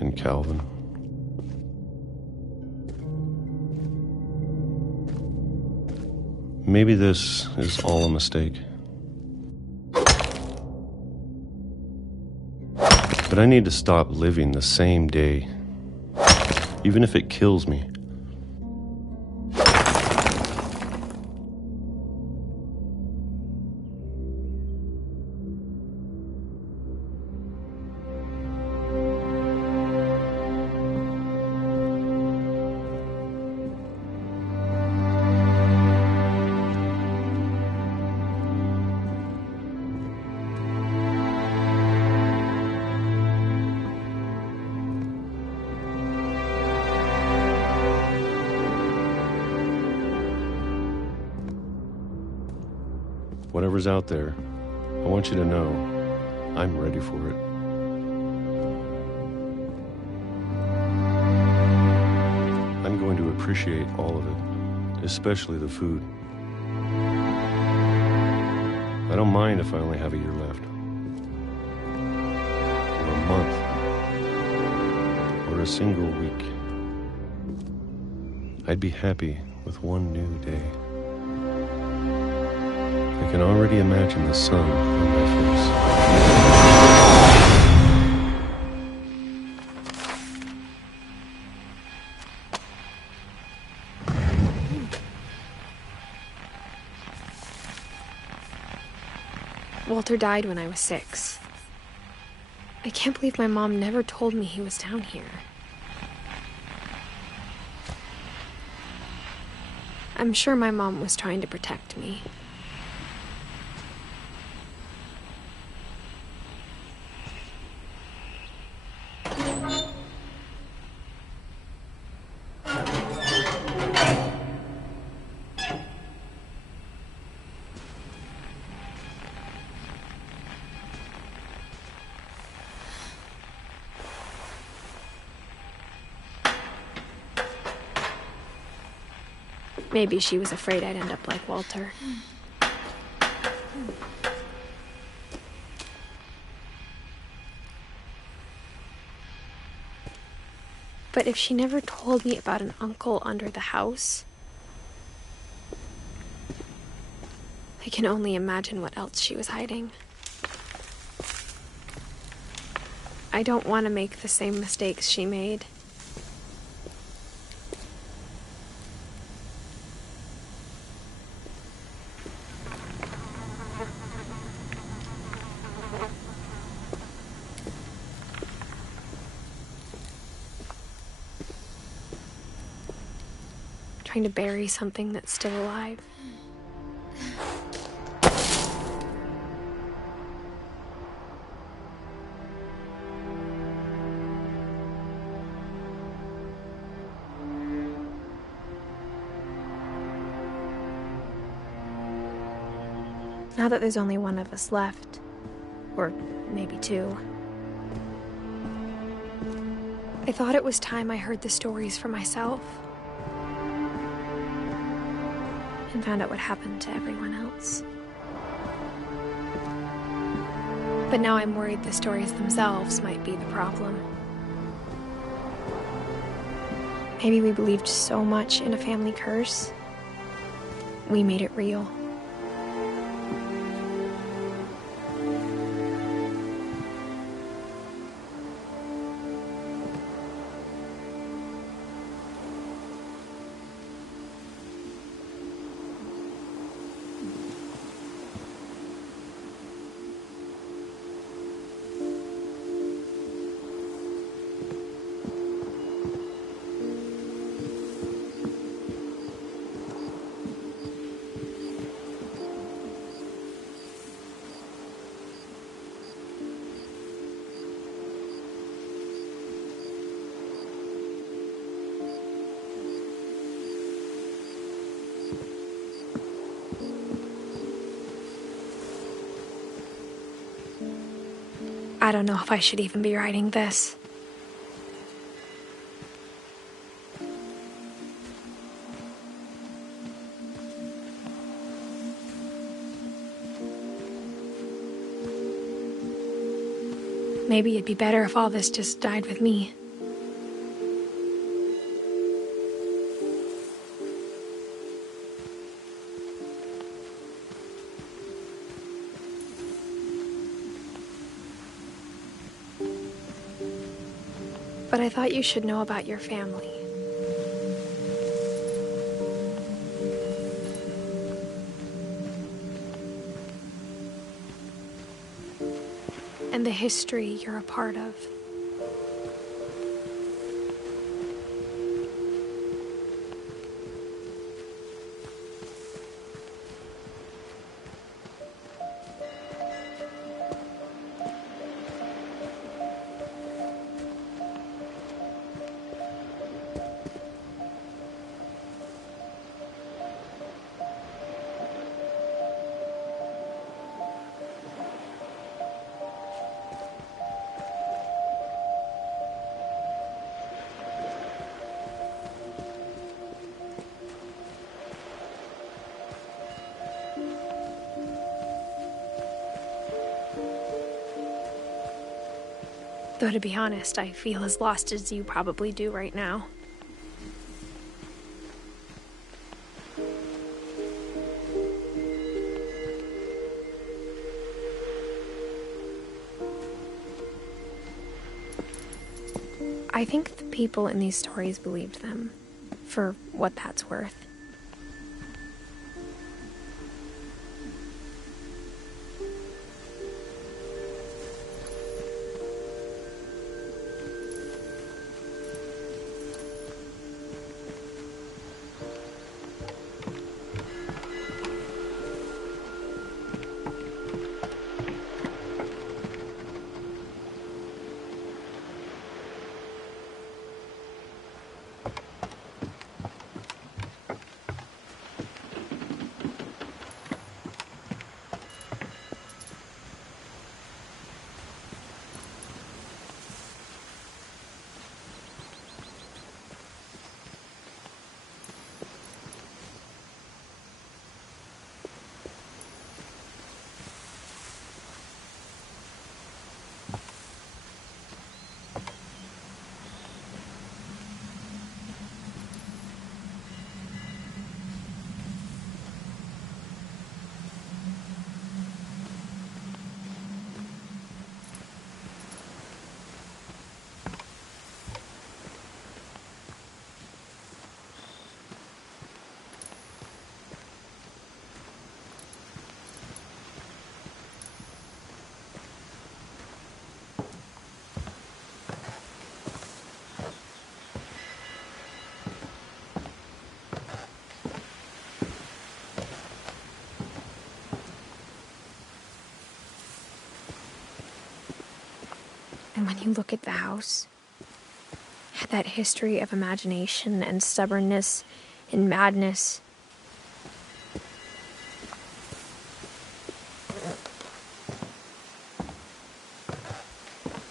and Calvin. Maybe this is all a mistake. But I need to stop living the same day, even if it kills me. Whatever's out there, I want you to know I'm ready for it. I'm going to appreciate all of it, especially the food. I don't mind if I only have a year left, or a month, or a single week. I'd be happy with one new day. I can already imagine the sun on my face. Walter died when I was 6. I can't believe my mom never told me he was down here. I'm sure my mom was trying to protect me. Maybe she was afraid I'd end up like Walter. But if she never told me about an uncle under the house, I can only imagine what else she was hiding. I don't want to make the same mistakes she made. trying to bury something that's still alive. Now that there's only one of us left, or maybe two, I thought it was time I heard the stories for myself and found out what happened to everyone else. But now I'm worried the stories themselves might be the problem. Maybe we believed so much in a family curse, we made it real. I don't know if I should even be writing this. Maybe it'd be better if all this just died with me. But I thought you should know about your family. And the history you're a part of. Though to be honest, I feel as lost as you probably do right now. I think the people in these stories believed them, for what that's worth. when you look at the house, that history of imagination and stubbornness and madness,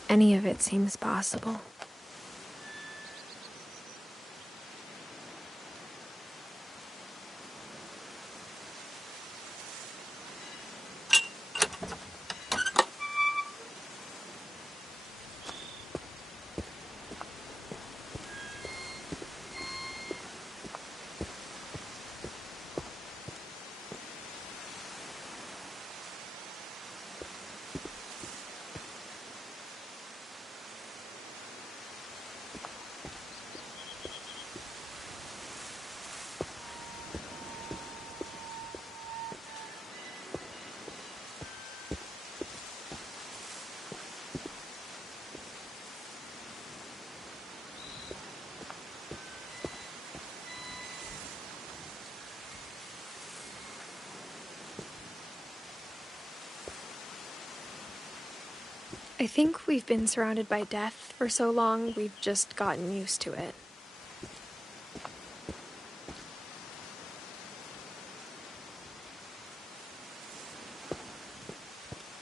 any of it seems possible. I think we've been surrounded by death for so long, we've just gotten used to it.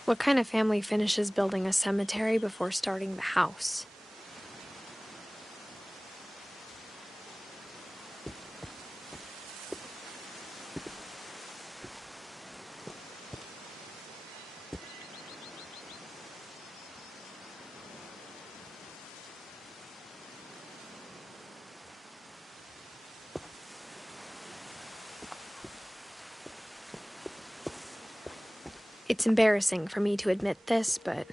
What kind of family finishes building a cemetery before starting the house? It's embarrassing for me to admit this, but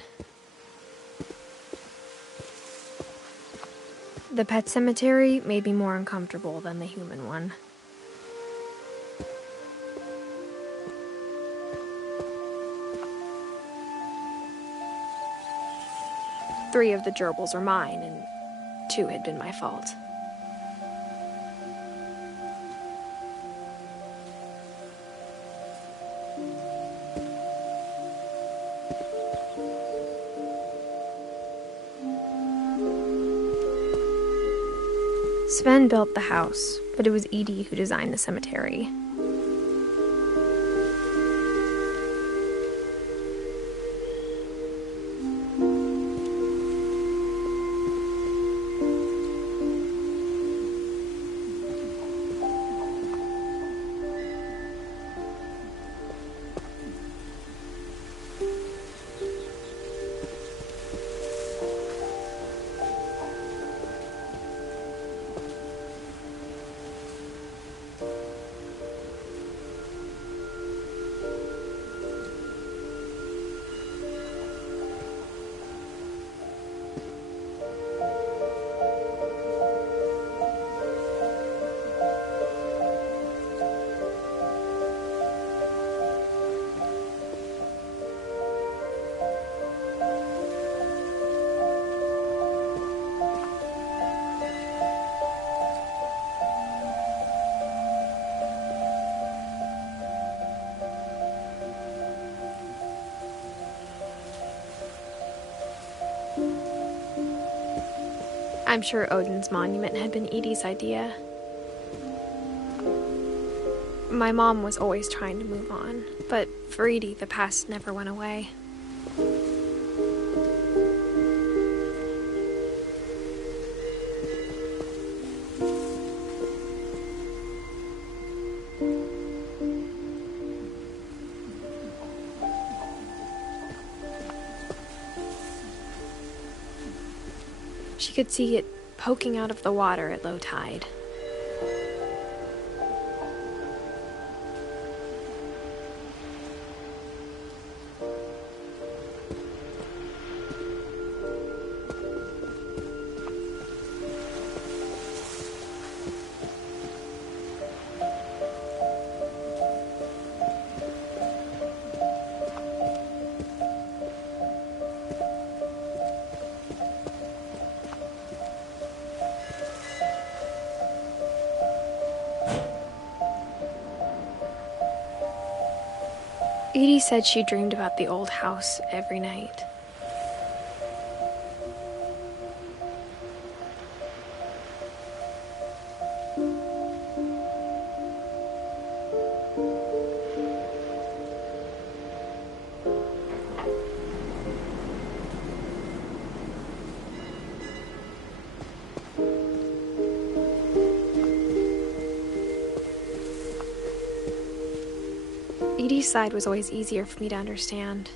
the pet cemetery made me more uncomfortable than the human one. Three of the gerbils are mine, and 2 had been my fault. Sven built the house, but it was Edie who designed the cemetery. I'm sure Odin's monument had been Edie's idea. My mom was always trying to move on, but for Edie, the past never went away. She could see it poking out of the water at low tide. Edie said she dreamed about the old house every night. Edie's side was always easier for me to understand.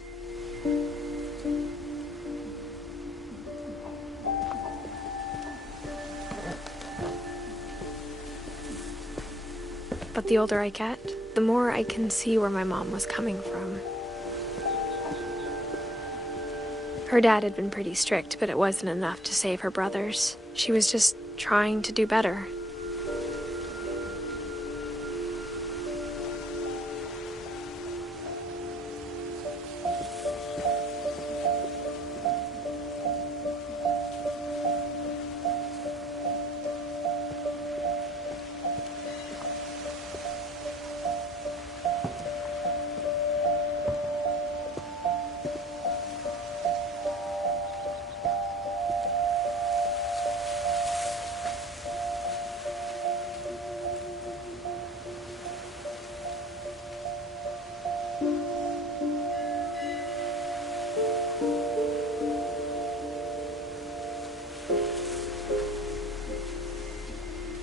But the older I get, the more I can see where my mom was coming from. Her dad had been pretty strict, but it wasn't enough to save her brothers. She was just trying to do better.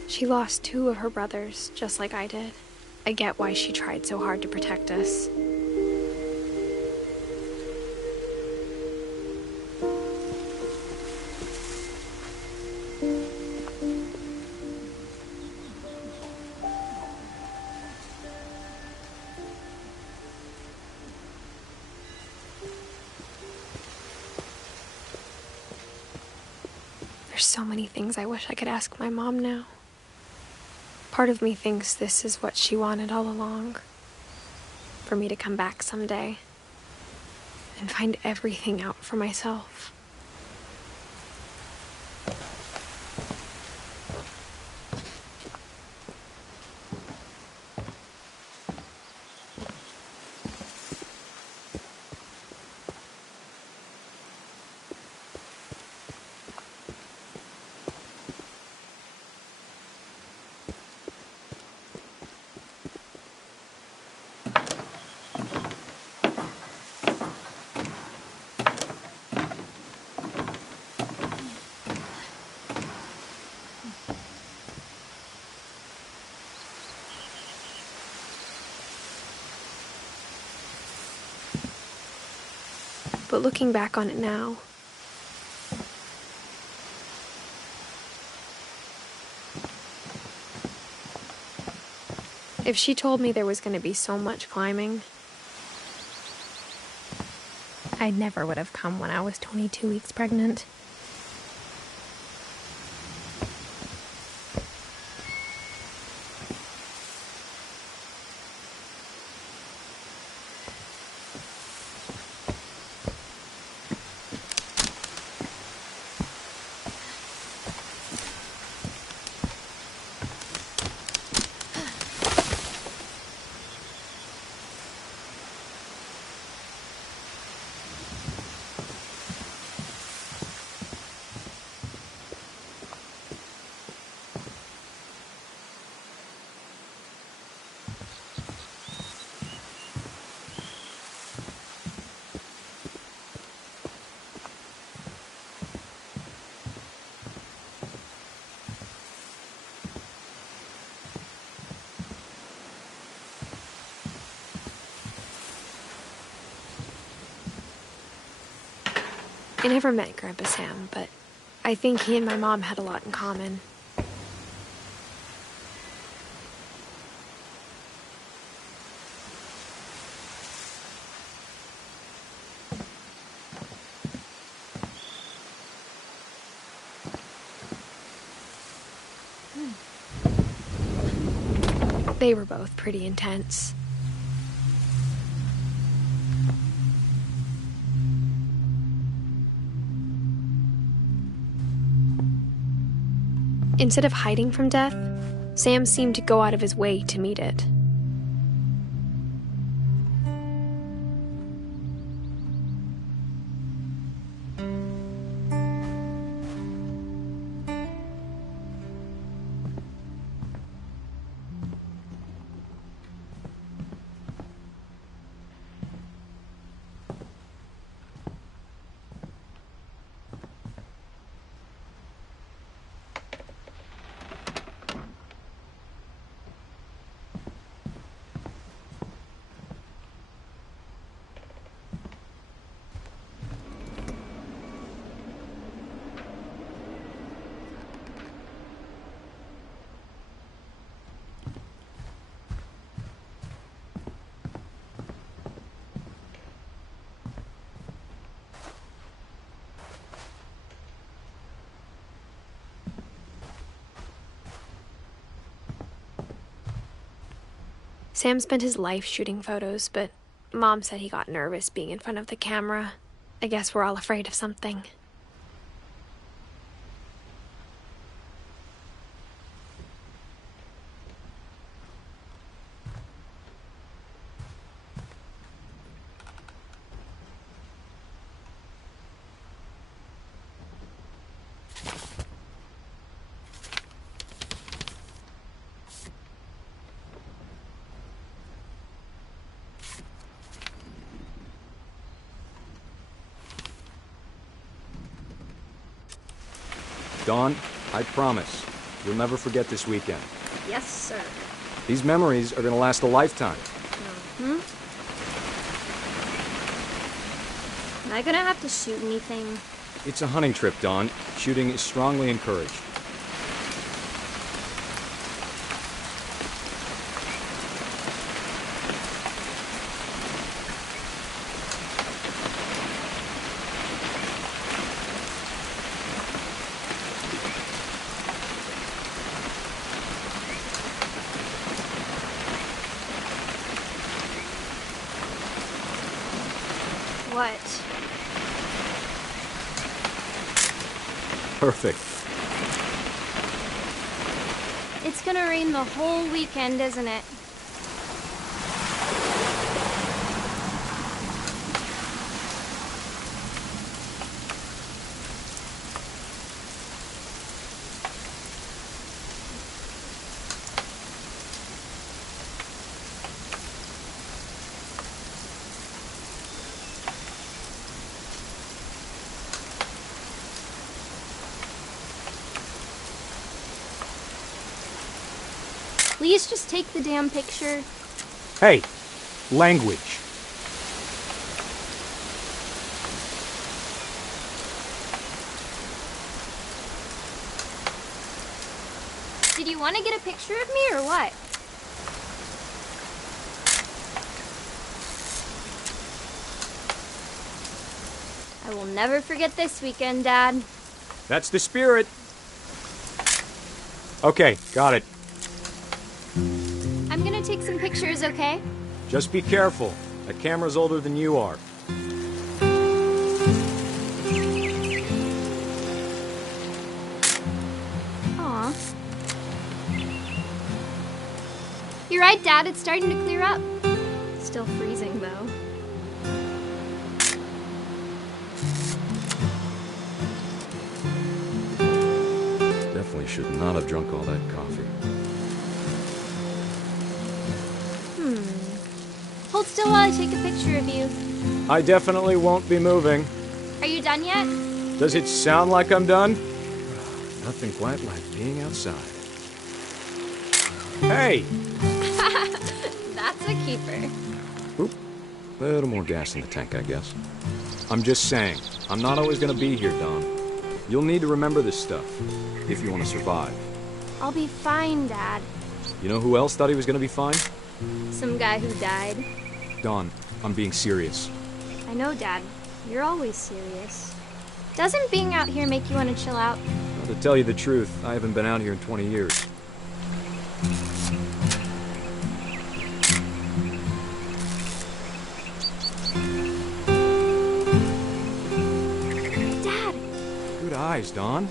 She lost 2 of her brothers, just like I did. I get why she tried so hard to protect us. There's so many things I wish I could ask my mom now. Part of me thinks this is what she wanted all along. For me to come back someday and find everything out for myself. But looking back on it now, if she told me there was going to be so much climbing, I never would have come when I was 22 weeks pregnant. I never met Grandpa Sam, but I think he and my mom had a lot in common. They were both pretty intense. Instead of hiding from death, Sam seemed to go out of his way to meet it. Sam spent his life shooting photos, but Mom said he got nervous being in front of the camera. I guess we're all afraid of something. Dawn, I promise, you'll never forget this weekend. Yes, sir. These memories are gonna last a lifetime. Am I gonna have to shoot anything? It's a hunting trip, Dawn. Shooting is strongly encouraged. What? Perfect. It's gonna rain the whole weekend, isn't it? Please just take the damn picture. Hey, language. Did you want to get a picture of me or what? I will never forget this weekend, Dad. That's the spirit. Okay, got it. I'm gonna take some pictures, okay? Just be careful. That camera's older than you are. Aw. You're right, Dad. It's starting to clear up. Still freezing, though. Definitely should not have drunk all that coffee. Hold still while I take a picture of you. I definitely won't be moving. Are you done yet? Does it sound like I'm done? Nothing quite like being outside. Hey! That's a keeper. Oop. A little more gas in the tank, I guess. I'm just saying, I'm not always gonna be here, Dawn. You'll need to remember this stuff, if you want to survive. I'll be fine, Dad. You know who else thought he was gonna be fine? Some guy who died. Dawn, I'm being serious. I know, Dad. You're always serious. Doesn't being out here make you want to chill out? Well, to tell you the truth, I haven't been out here in 20 years. Dad! Good eyes, Dawn.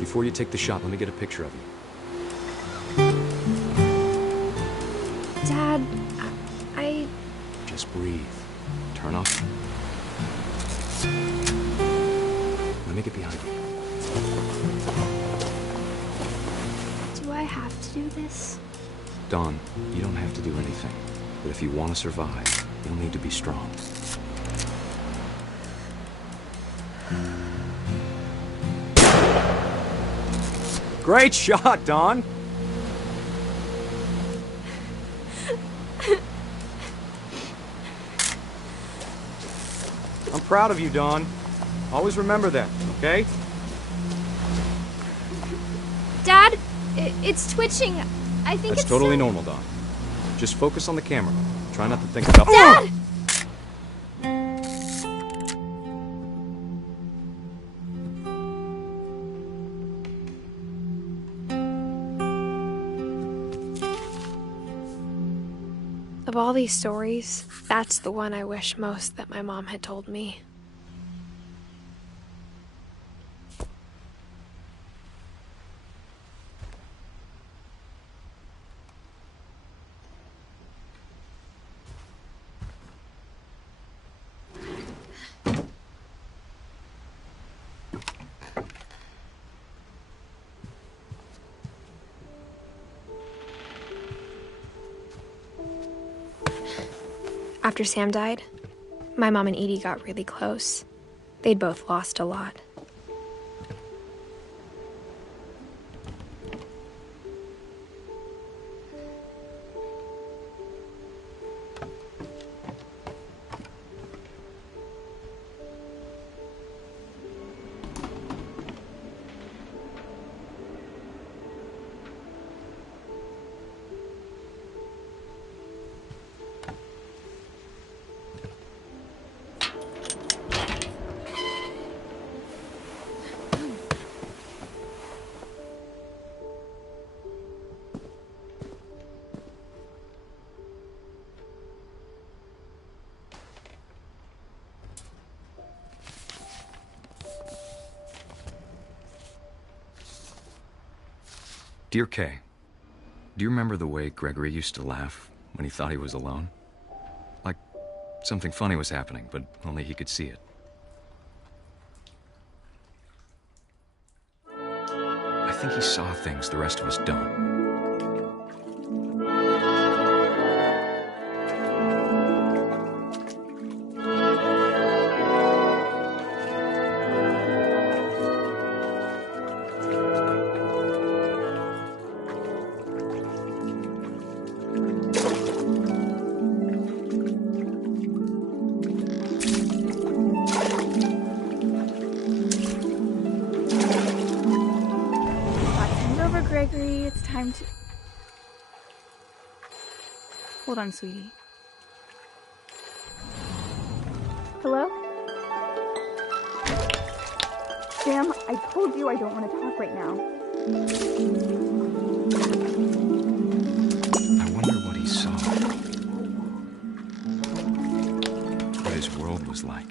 Before you take the shot, let me get a picture of you. Dad, I... Just breathe. Turn up. Let me get behind you. Do I have to do this? Dawn, you don't have to do anything. But if you want to survive, you'll need to be strong. Great shot, Dawn! proud of you, Dawn. Always remember that, okay? Dad, it's twitching. I think That's it's totally normal, Dawn. Just focus on the camera. Try not to think about... Dad! Of all these stories, that's the one I wish most that my mom had told me. After Sam died, my mom and Edie got really close. They'd both lost a lot. Dear Kay, do you remember the way Gregory used to laugh when he thought he was alone? Like something funny was happening, but only he could see it. I think he saw things the rest of us don't. Gregory, it's time to... Hold on, sweetie. Hello? Sam, I told you I don't want to talk right now. I wonder what he saw. What his world was like.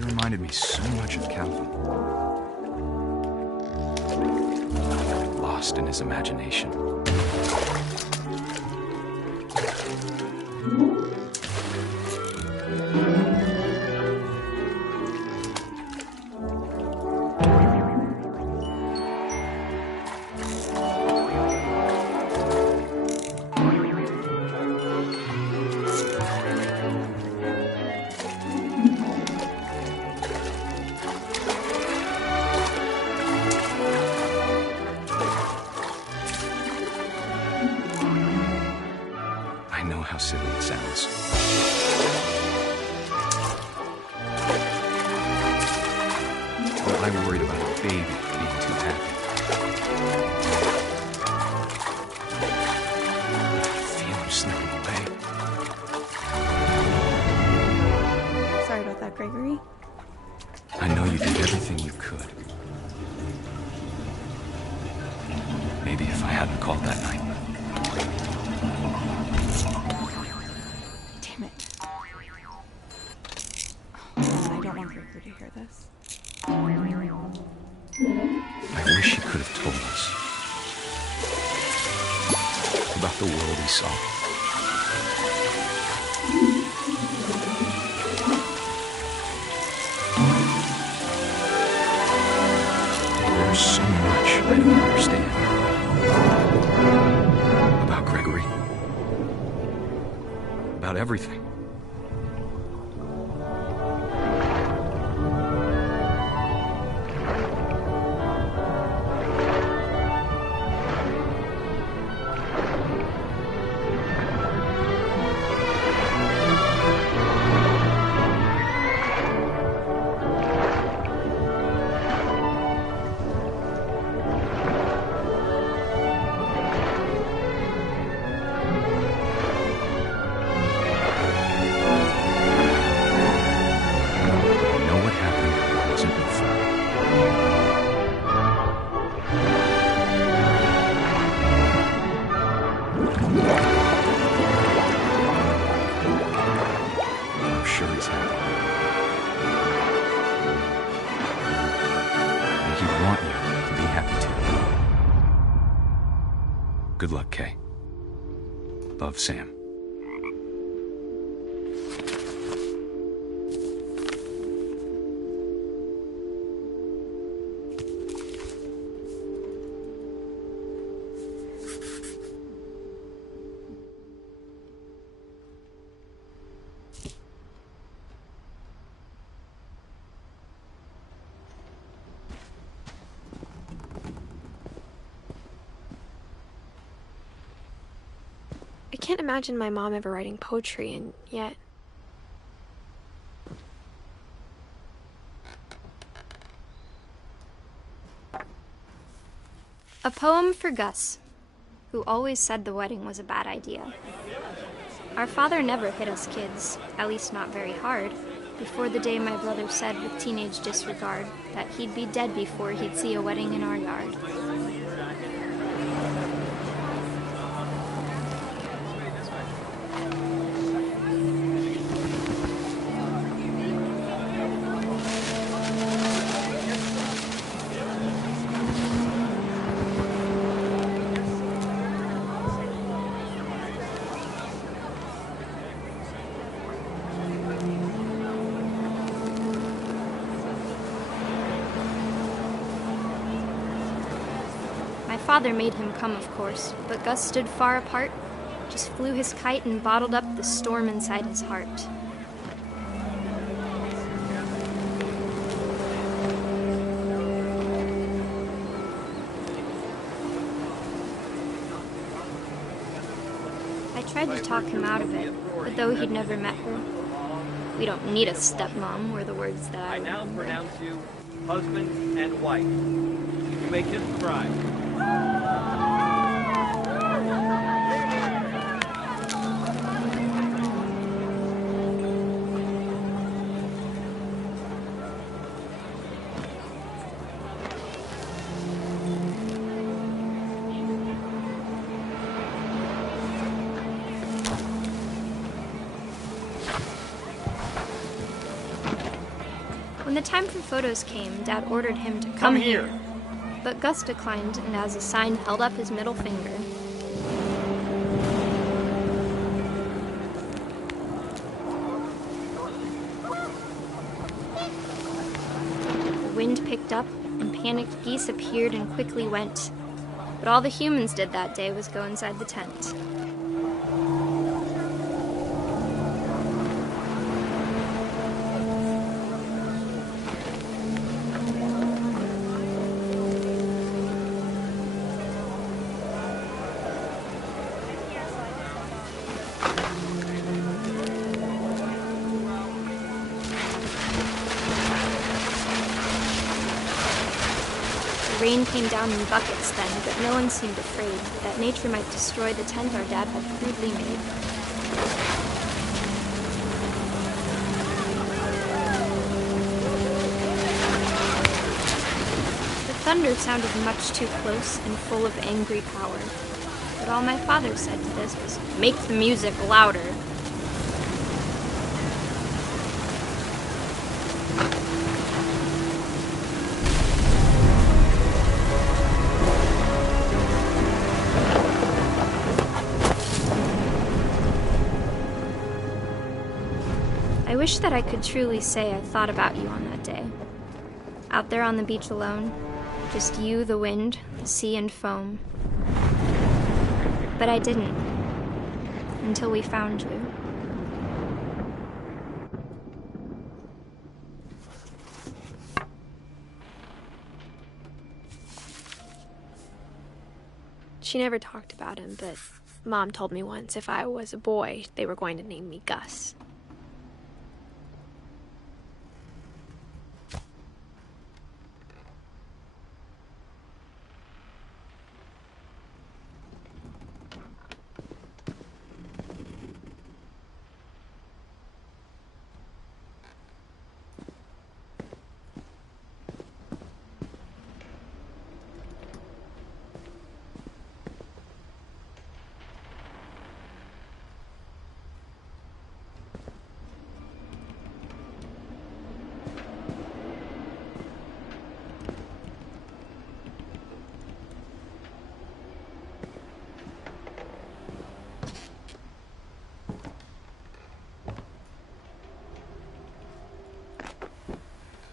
Reminded me so much of Calvin. Lost in his imagination. How silly it sounds. But I'm worried about a baby being too happy. I feel him slipping away. Sorry about that, Gregory. I know you did everything you could. Maybe if I hadn't called that night. To hear this. I wish he could have told us about the world he saw. There's so much I don't understand about Gregory, about everything. Good luck, Kay. Love, Sam. I can't imagine my mom ever writing poetry, and yet... A poem for Gus, who always said the wedding was a bad idea. Our father never hit us kids, at least not very hard, before the day my brother said with teenage disregard that he'd be dead before he'd see a wedding in our yard. Father made him come, of course, but Gus stood far apart, just flew his kite and bottled up the storm inside his heart. I tried to talk him out of it, but though he'd never met her, "We don't need a stepmom," were the words that I now remember. pronounce you husband and wife. You may kiss the bride. When the time for photos came, Dad ordered him to come here. But Gus declined, and as a sign held up his middle finger. The wind picked up, and panicked geese appeared and quickly went. But all the humans did that day was go inside the tent. Rain came down in buckets then, but no one seemed afraid that nature might destroy the tent our dad had crudely made. The thunder sounded much too close and full of angry power, but all my father said to this was, "Make the music louder." I wish that I could truly say I thought about you on that day. Out there on the beach alone, just you, the wind, the sea, and foam. But I didn't, until we found you. She never talked about him, but Mom told me once if I was a boy, they were going to name me Gus.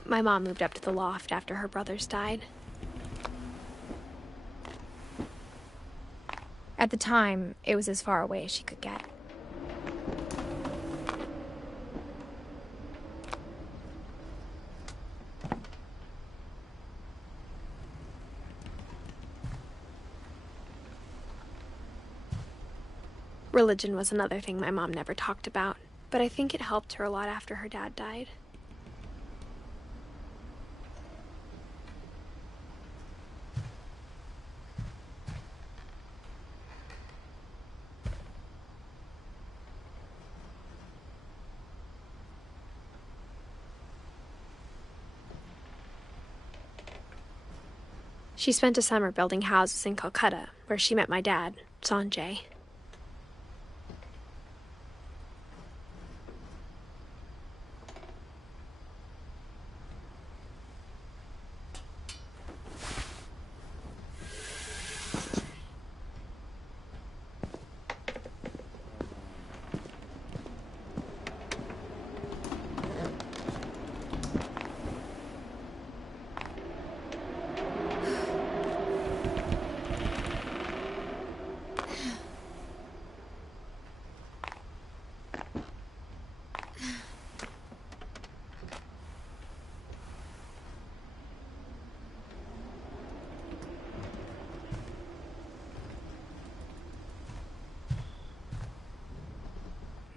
My mom moved up to the loft after her brothers died. At the time, it was as far away as she could get. Religion was another thing my mom never talked about, but I think it helped her a lot after her dad died. She spent a summer building houses in Calcutta, where she met my dad, Sanjay.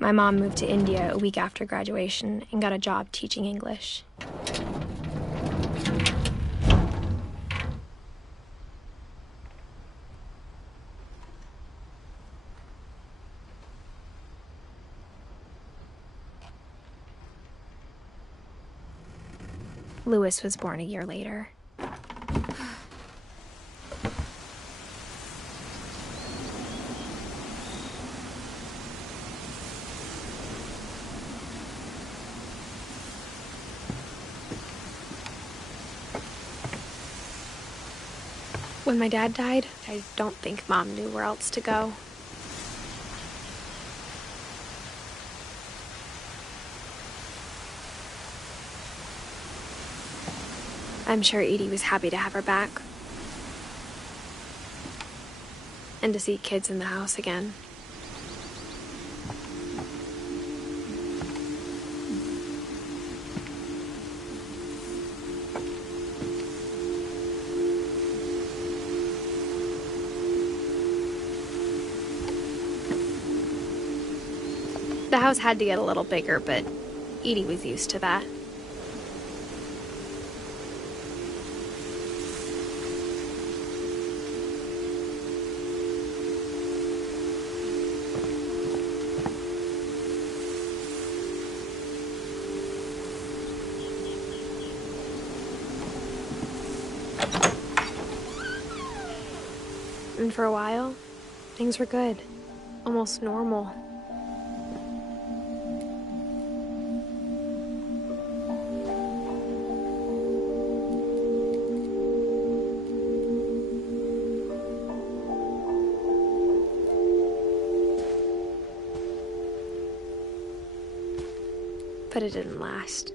My mom moved to India a week after graduation and got a job teaching English. Louis was born a year later. When my dad died, I don't think Mom knew where else to go. I'm sure Edie was happy to have her back. And to see kids in the house again. The house had to get a little bigger, but Edie was used to that. And for a while, things were good. Almost normal. But it didn't last.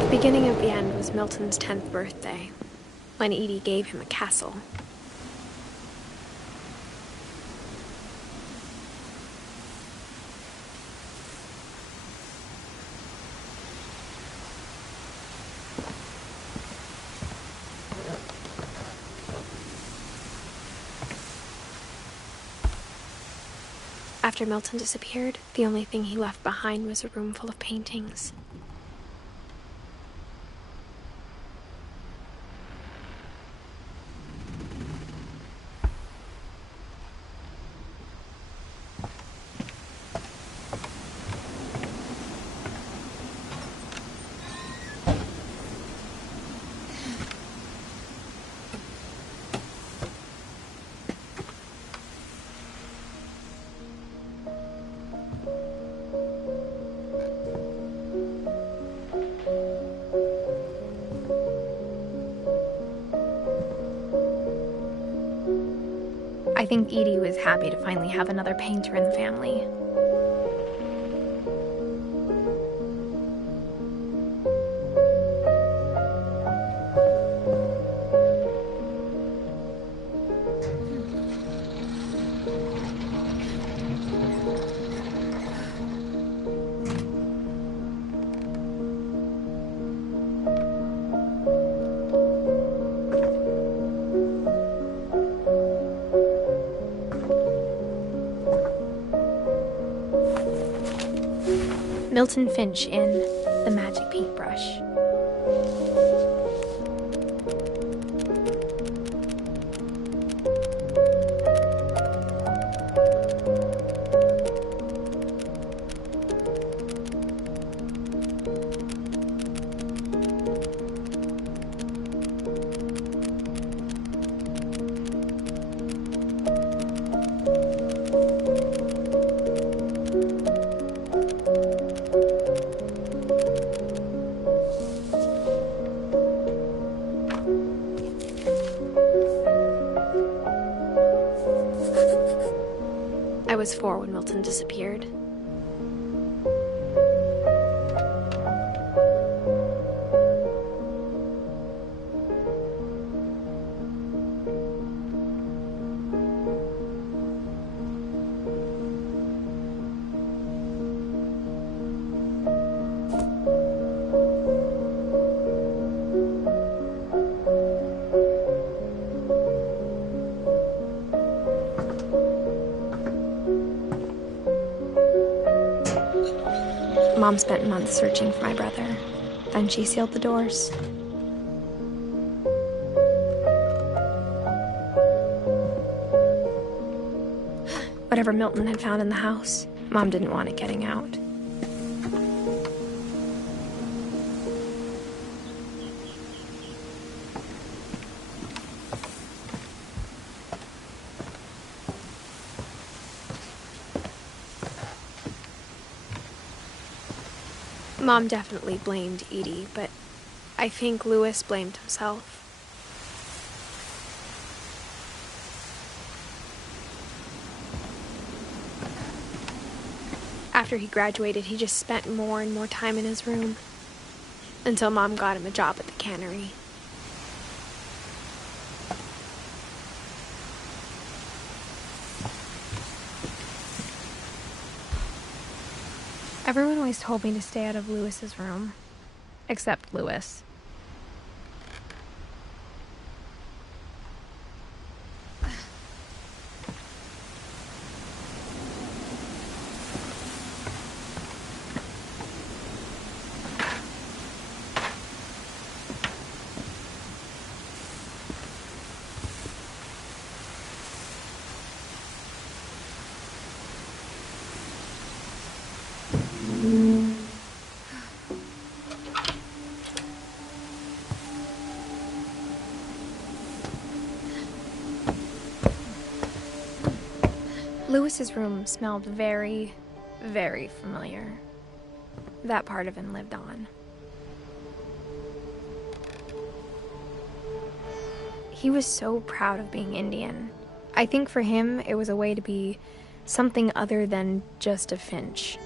The beginning of the end was Milton's 10th birthday, when Edie gave him a castle. After Milton disappeared, the only thing he left behind was a room full of paintings. I think Edie was happy to finally have another painter in the family. Milton Finch in The Magic Paintbrush. I was 4 when Milton disappeared. Mom spent months searching for my brother. Then she sealed the doors. Whatever Milton had found in the house, Mom didn't want it getting out. Mom definitely blamed Edie, but I think Louis blamed himself. After he graduated, he just spent more and more time in his room, until Mom got him a job at the cannery. Everyone always told me to stay out of Louis's room, except Louis. Louis's room smelled very, very familiar. That part of him lived on. He was so proud of being Indian. I think for him, it was a way to be something other than just a Finch.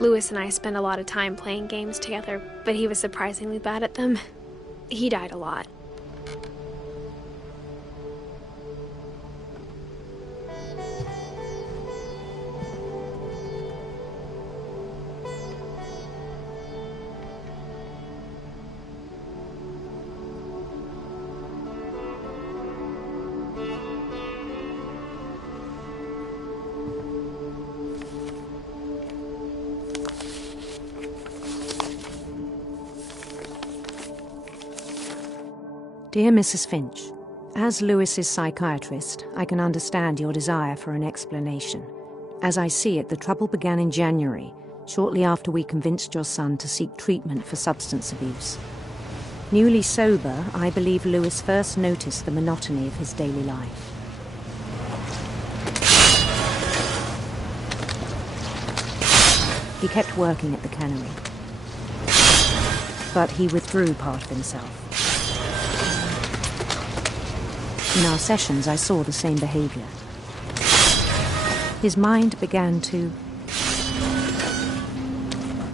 Louis and I spent a lot of time playing games together, but he was surprisingly bad at them. He died a lot. Dear Mrs. Finch, as Louis's psychiatrist, I can understand your desire for an explanation. As I see it, the trouble began in January, shortly after we convinced your son to seek treatment for substance abuse. Newly sober, I believe Louis first noticed the monotony of his daily life. He kept working at the cannery, but he withdrew part of himself. In our sessions, I saw the same behavior. His mind began to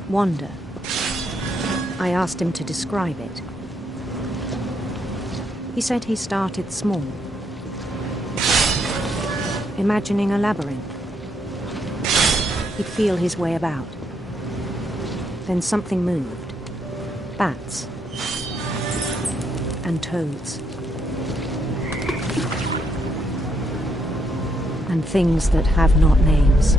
wander. I asked him to describe it. He said he started small, imagining a labyrinth. He'd feel his way about. Then something moved. Bats. And toads. And things that have not names.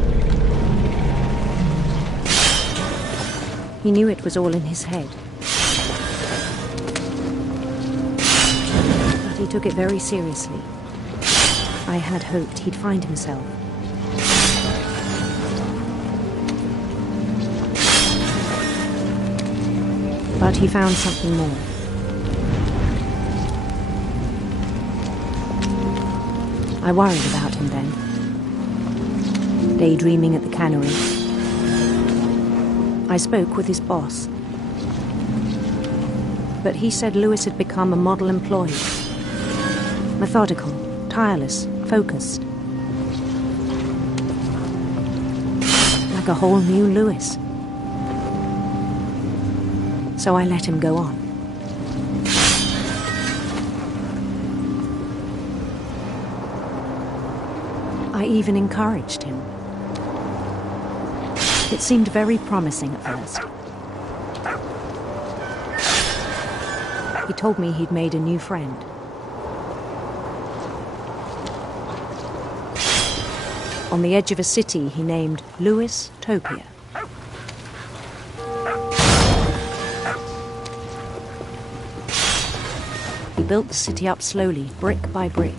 He knew it was all in his head. But he took it very seriously. I had hoped he'd find himself. But he found something more. I worried about him then. Daydreaming at the cannery. I spoke with his boss. But he said Lewis had become a model employee. Methodical, tireless, focused. Like a whole new Lewis. So I let him go on. I even encouraged him. It seemed very promising at first. He told me he'd made a new friend. On the edge of a city he named Lewis Topia. He built the city up slowly, brick by brick.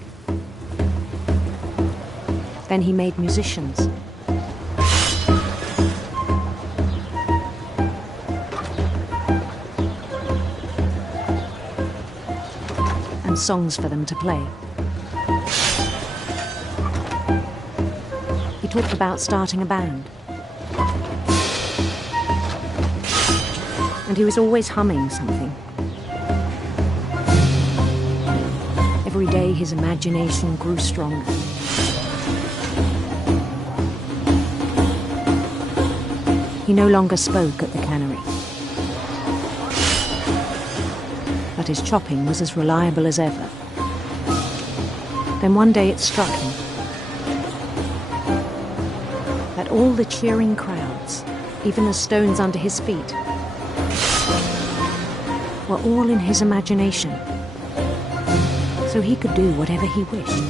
Then he made musicians. And songs for them to play. He talked about starting a band. And he was always humming something. Every day his imagination grew stronger. He no longer spoke at the cannery. But his chopping was as reliable as ever. Then one day it struck him that all the cheering crowds, even the stones under his feet, were all in his imagination, so he could do whatever he wished.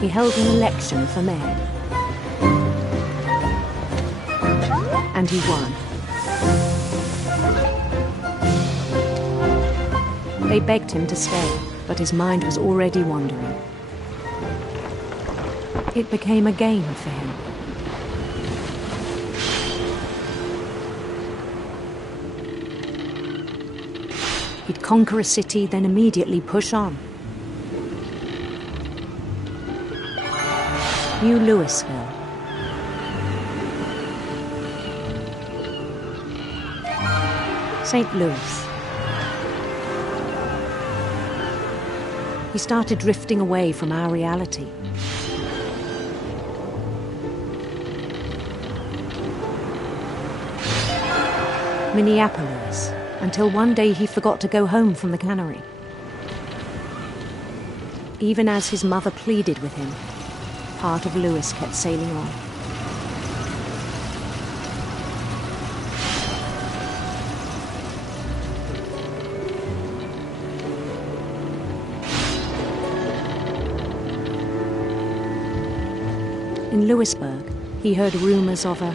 He held an election for mayor. And he won. They begged him to stay, but his mind was already wandering. It became a game for him. He'd conquer a city, then immediately push on. New Louisville. St. Louis. He started drifting away from our reality. Minneapolis, until one day he forgot to go home from the cannery. Even as his mother pleaded with him, part of Lewis kept sailing on. In Lewisburg, he heard rumors of a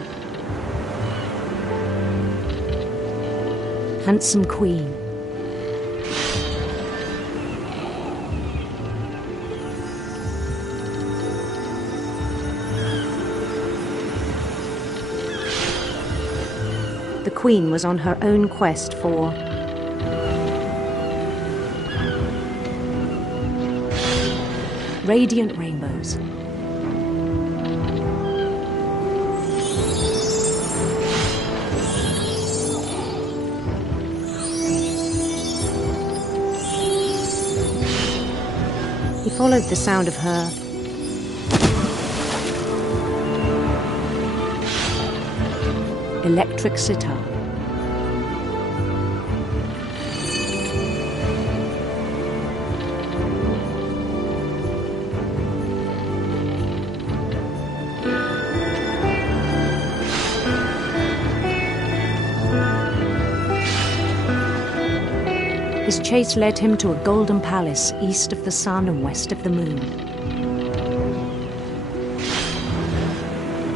handsome queen. The queen was on her own quest for radiant rainbows. followed the sound of her electric sitar. His chase led him to a golden palace east of the sun and west of the moon.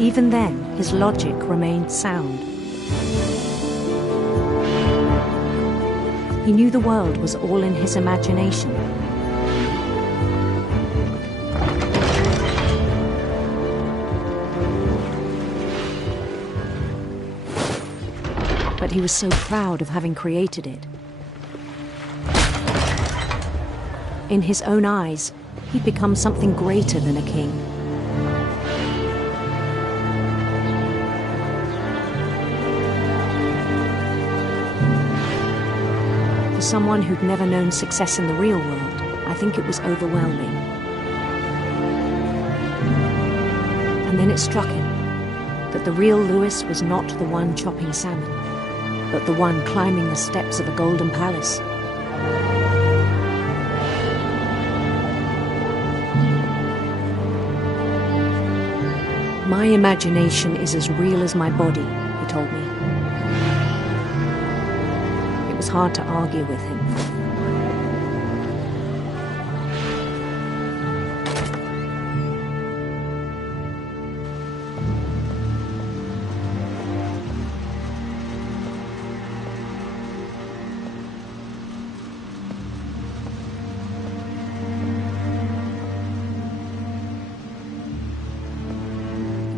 Even then, his logic remained sound. He knew the world was all in his imagination. But he was so proud of having created it. In his own eyes, he'd become something greater than a king. For someone who'd never known success in the real world, I think it was overwhelming. And then it struck him that the real Lewis was not the one chopping salmon, but the one climbing the steps of a golden palace. My imagination is as real as my body, he told me. It was hard to argue with him.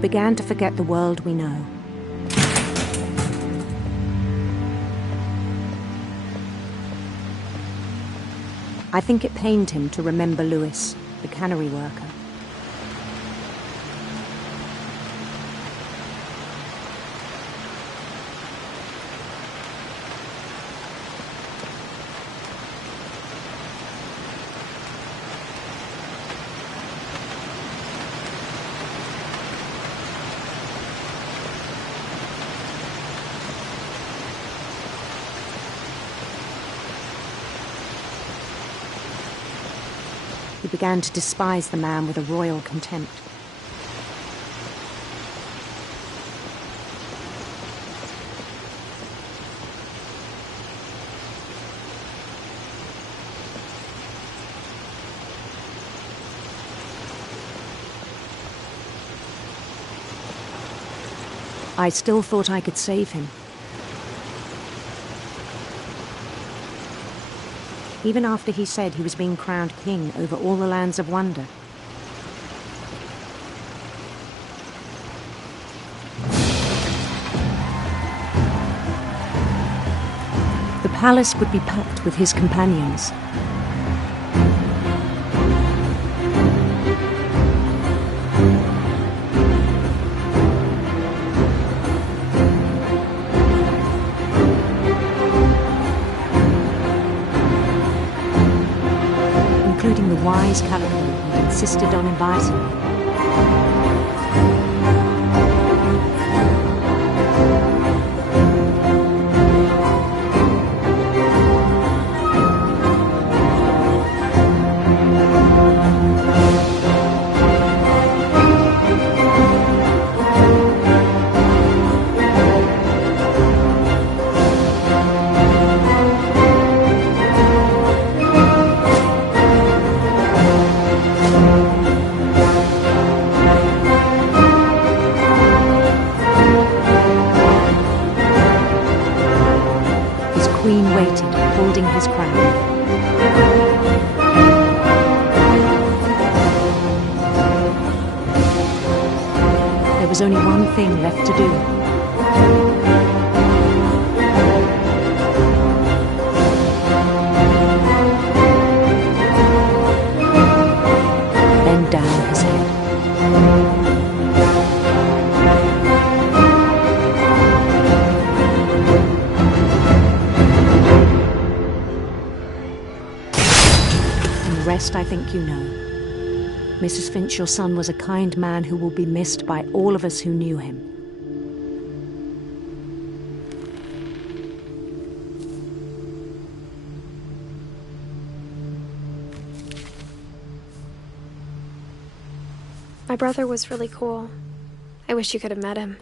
Began to forget the world we know. I think it pained him to remember Lewis, the cannery worker. He began to despise the man with a royal contempt. I still thought I could save him. Even after he said he was being crowned king over all the lands of wonder. The palace would be packed with his companions. Including the wise Calypso who insisted on inviting me. Queen waited, holding his crown. There was only one thing left to do. Bend down his head. The rest I think you know. Mrs. Finch, your son was a kind man who will be missed by all of us who knew him. My brother was really cool. I wish you could have met him.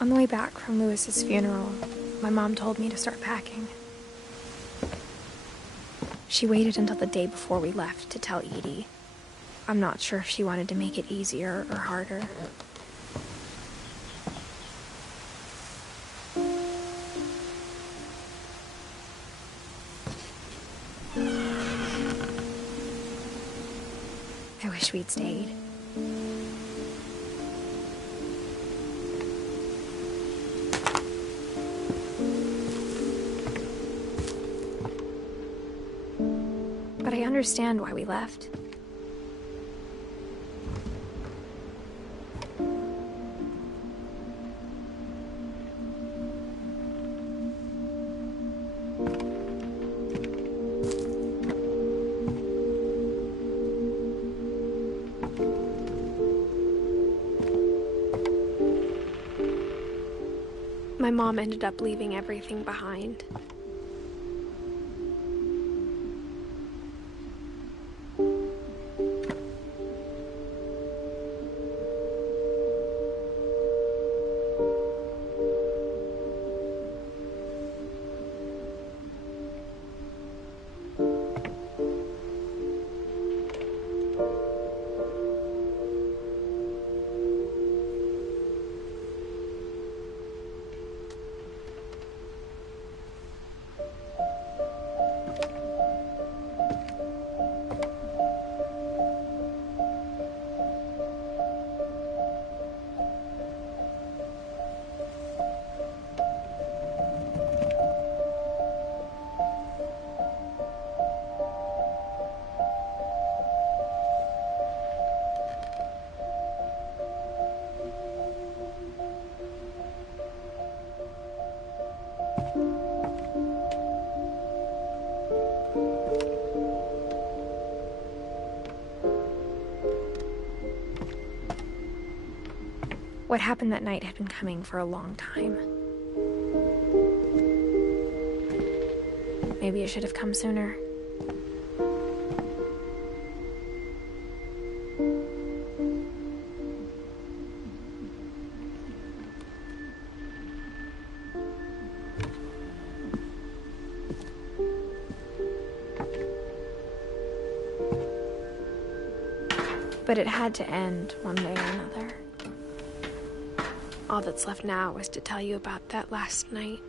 On the way back from Lewis's funeral, my mom told me to start packing. She waited until the day before we left to tell Edie. I'm not sure if she wanted to make it easier or harder. I wish we'd stayed. But I understand why we left. My mom ended up leaving everything behind. What happened that night had been coming for a long time. Maybe it should have come sooner. But it had to end one way or another. All that's left now is to tell you about that last night.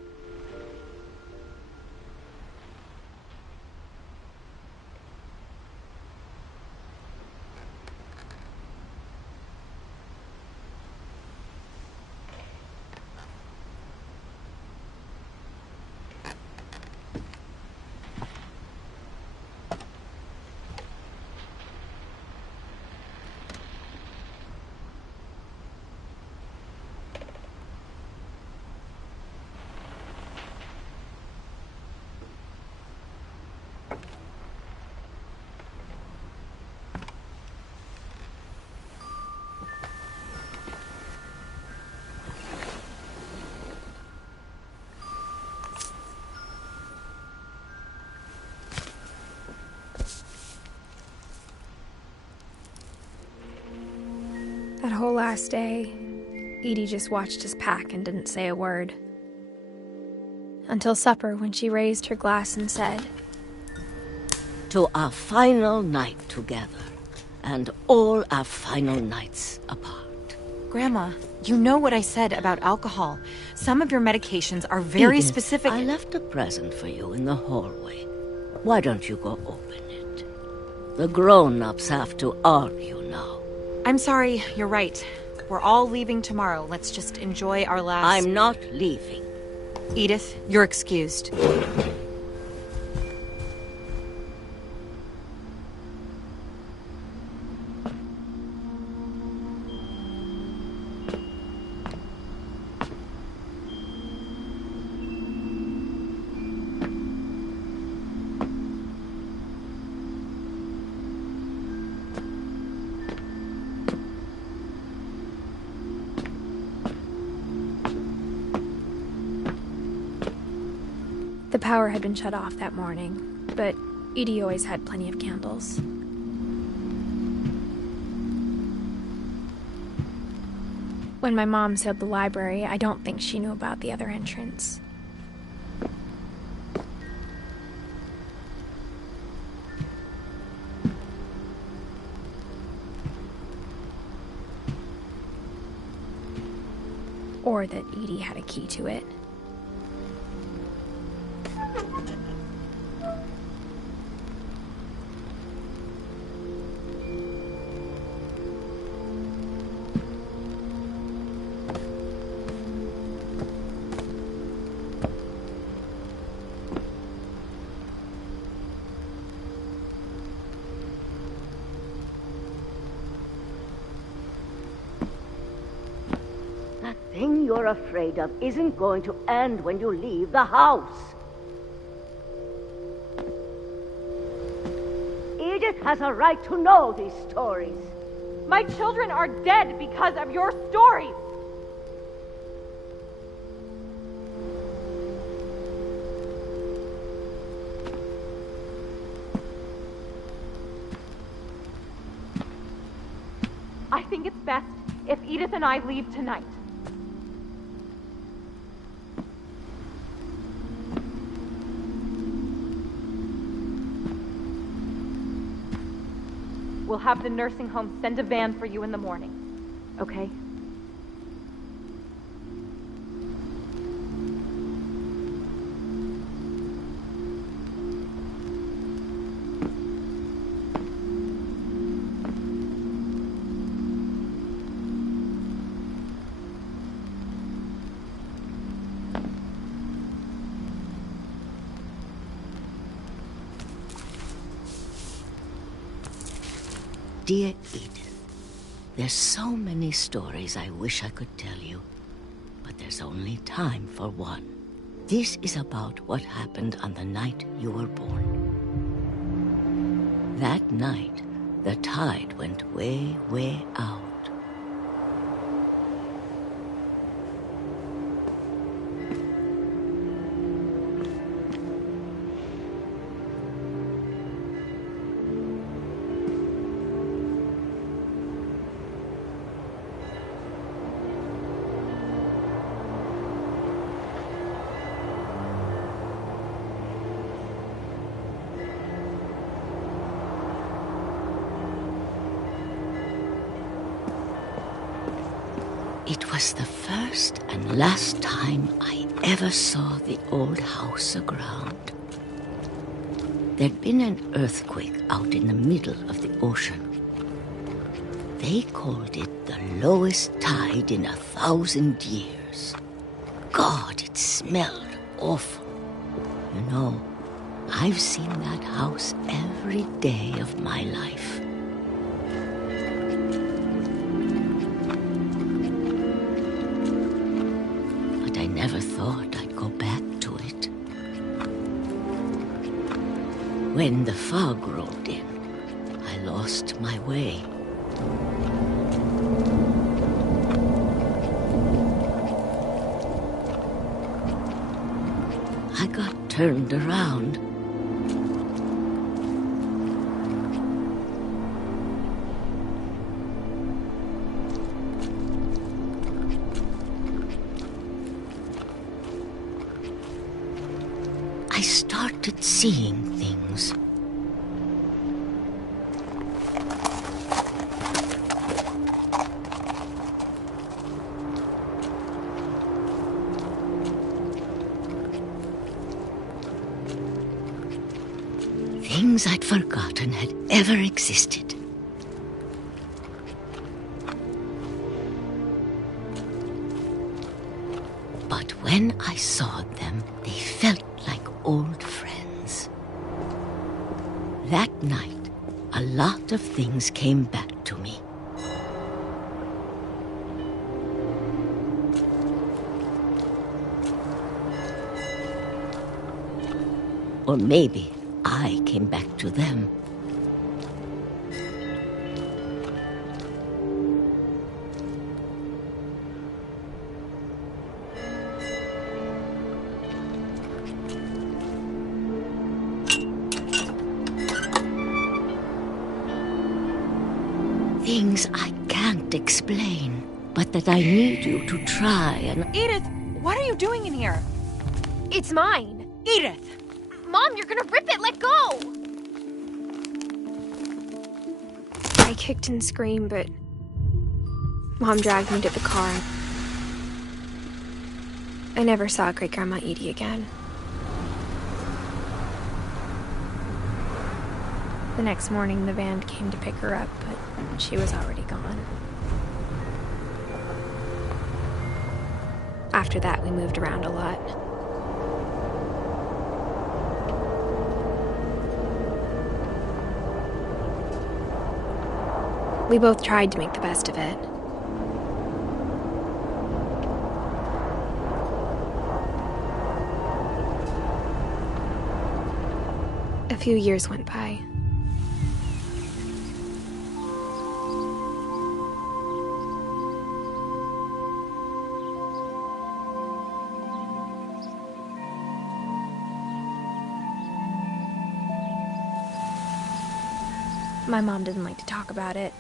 That whole last day, Edie just watched us pack and didn't say a word. Until supper, when she raised her glass and said, "To our final night together, and all our final nights apart." Grandma, you know what I said about alcohol. Some of your medications are very Edith, specific. I left a present for you in the hallway. Why don't you go open it? The grown-ups have to argue now. I'm sorry, you're right. We're all leaving tomorrow. Let's just enjoy our last... I'm not leaving. Edith, you're excused. The power had been shut off that morning, but Edie always had plenty of candles. When my mom sailed the library, I don't think she knew about the other entrance. Or that Edie had a key to it. That thing you're afraid of isn't going to end when you leave the house. Edith has a right to know these stories. My children are dead because of your stories! I think it's best if Edith and I leave tonight. We'll have the nursing home send a van for you in the morning, okay? Dear Edith, there's so many stories I wish I could tell you, but there's only time for one. This is about what happened on the night you were born. That night, the tide went way, way out. It was the first and last time I ever saw the old house aground. There'd been an earthquake out in the middle of the ocean. They called it the lowest tide in 1,000 years. God, it smelled awful. You know, I've seen that house every day of my life. Never thought I'd go back to it. When the fog rolled in, I lost my way. I got turned around. I started seeing things. Things I'd forgotten had ever existed. But when I saw them, they felt like old friends. That night, a lot of things came back to me. Or maybe I came back to them. Things I can't explain, but that I need you to try and... Edith, what are you doing in here? It's mine. Edith! Mom, you're gonna rip it! Let go! I kicked and screamed, but Mom dragged me to the car. I never saw Great-Grandma Edie again. The next morning, the van came to pick her up, but she was already gone. After that, we moved around a lot. We both tried to make the best of it. A few years went by. My mom didn't like to talk about it.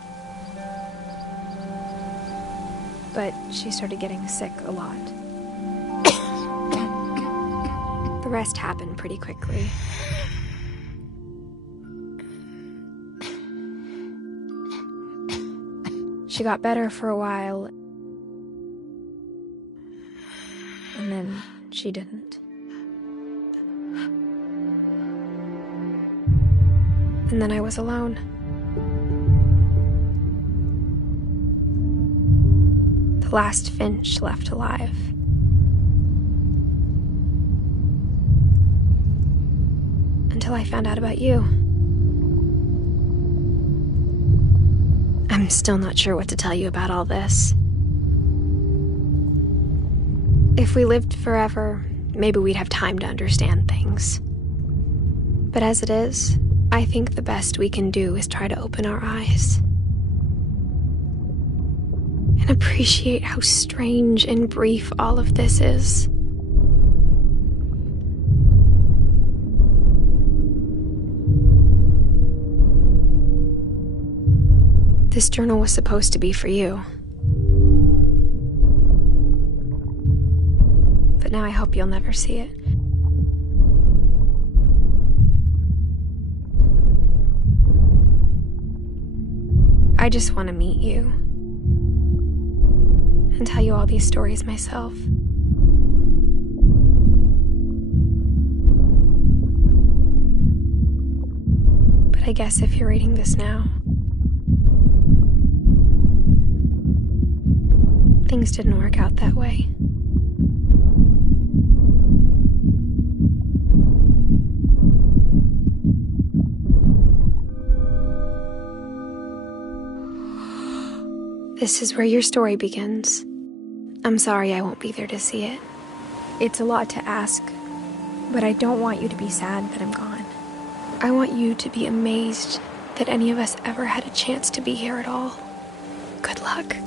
But she started getting sick a lot. The rest happened pretty quickly. She got better for a while, and then she didn't. And then I was alone. The last Finch left alive. Until I found out about you. I'm still not sure what to tell you about all this. If we lived forever, maybe we'd have time to understand things. But as it is, I think the best we can do is try to open our eyes. And appreciate how strange and brief all of this is. This journal was supposed to be for you. But now I hope you'll never see it. I just want to meet you and tell you all these stories myself. But I guess if you're reading this now, things didn't work out that way. This is where your story begins. I'm sorry I won't be there to see it. It's a lot to ask, but I don't want you to be sad that I'm gone. I want you to be amazed that any of us ever had a chance to be here at all. Good luck.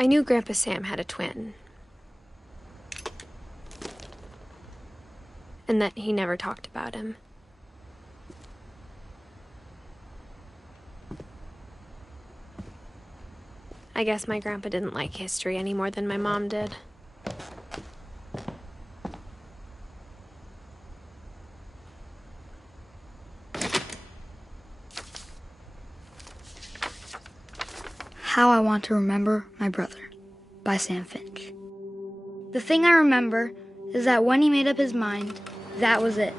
I knew Grandpa Sam had a twin. And that he never talked about him. I guess my grandpa didn't like history any more than my mom did. How I Want to Remember My Brother by Sam Finch. The thing I remember is that when he made up his mind, that was it.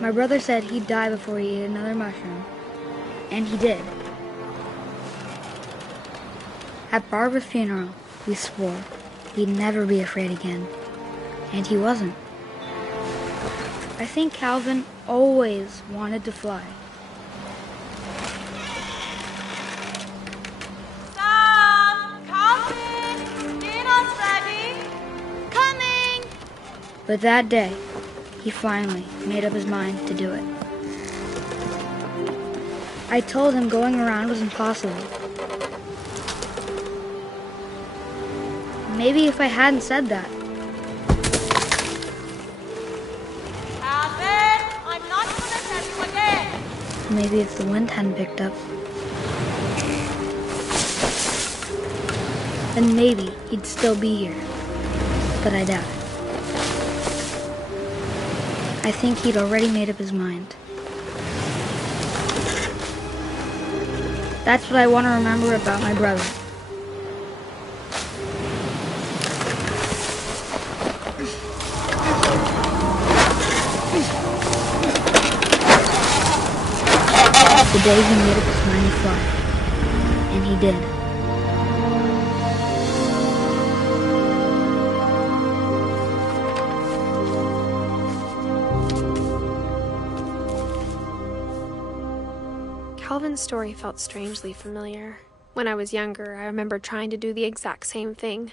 My brother said he'd die before he ate another mushroom. And he did. At Barbara's funeral, we swore he'd never be afraid again. And he wasn't. I think Calvin always wanted to fly. Sam! Calvin! Dinner's ready! Coming! But that day, he finally made up his mind to do it. I told him going around was impossible. Maybe if I hadn't said that. Alvin, I'm not gonna tell you again. Maybe if the wind hadn't picked up. Then maybe he'd still be here. But I doubt it. I think he'd already made up his mind. That's what I want to remember about my brother. The day he made up his mind to fly. And he did. Calvin's story felt strangely familiar. When I was younger, I remember trying to do the exact same thing.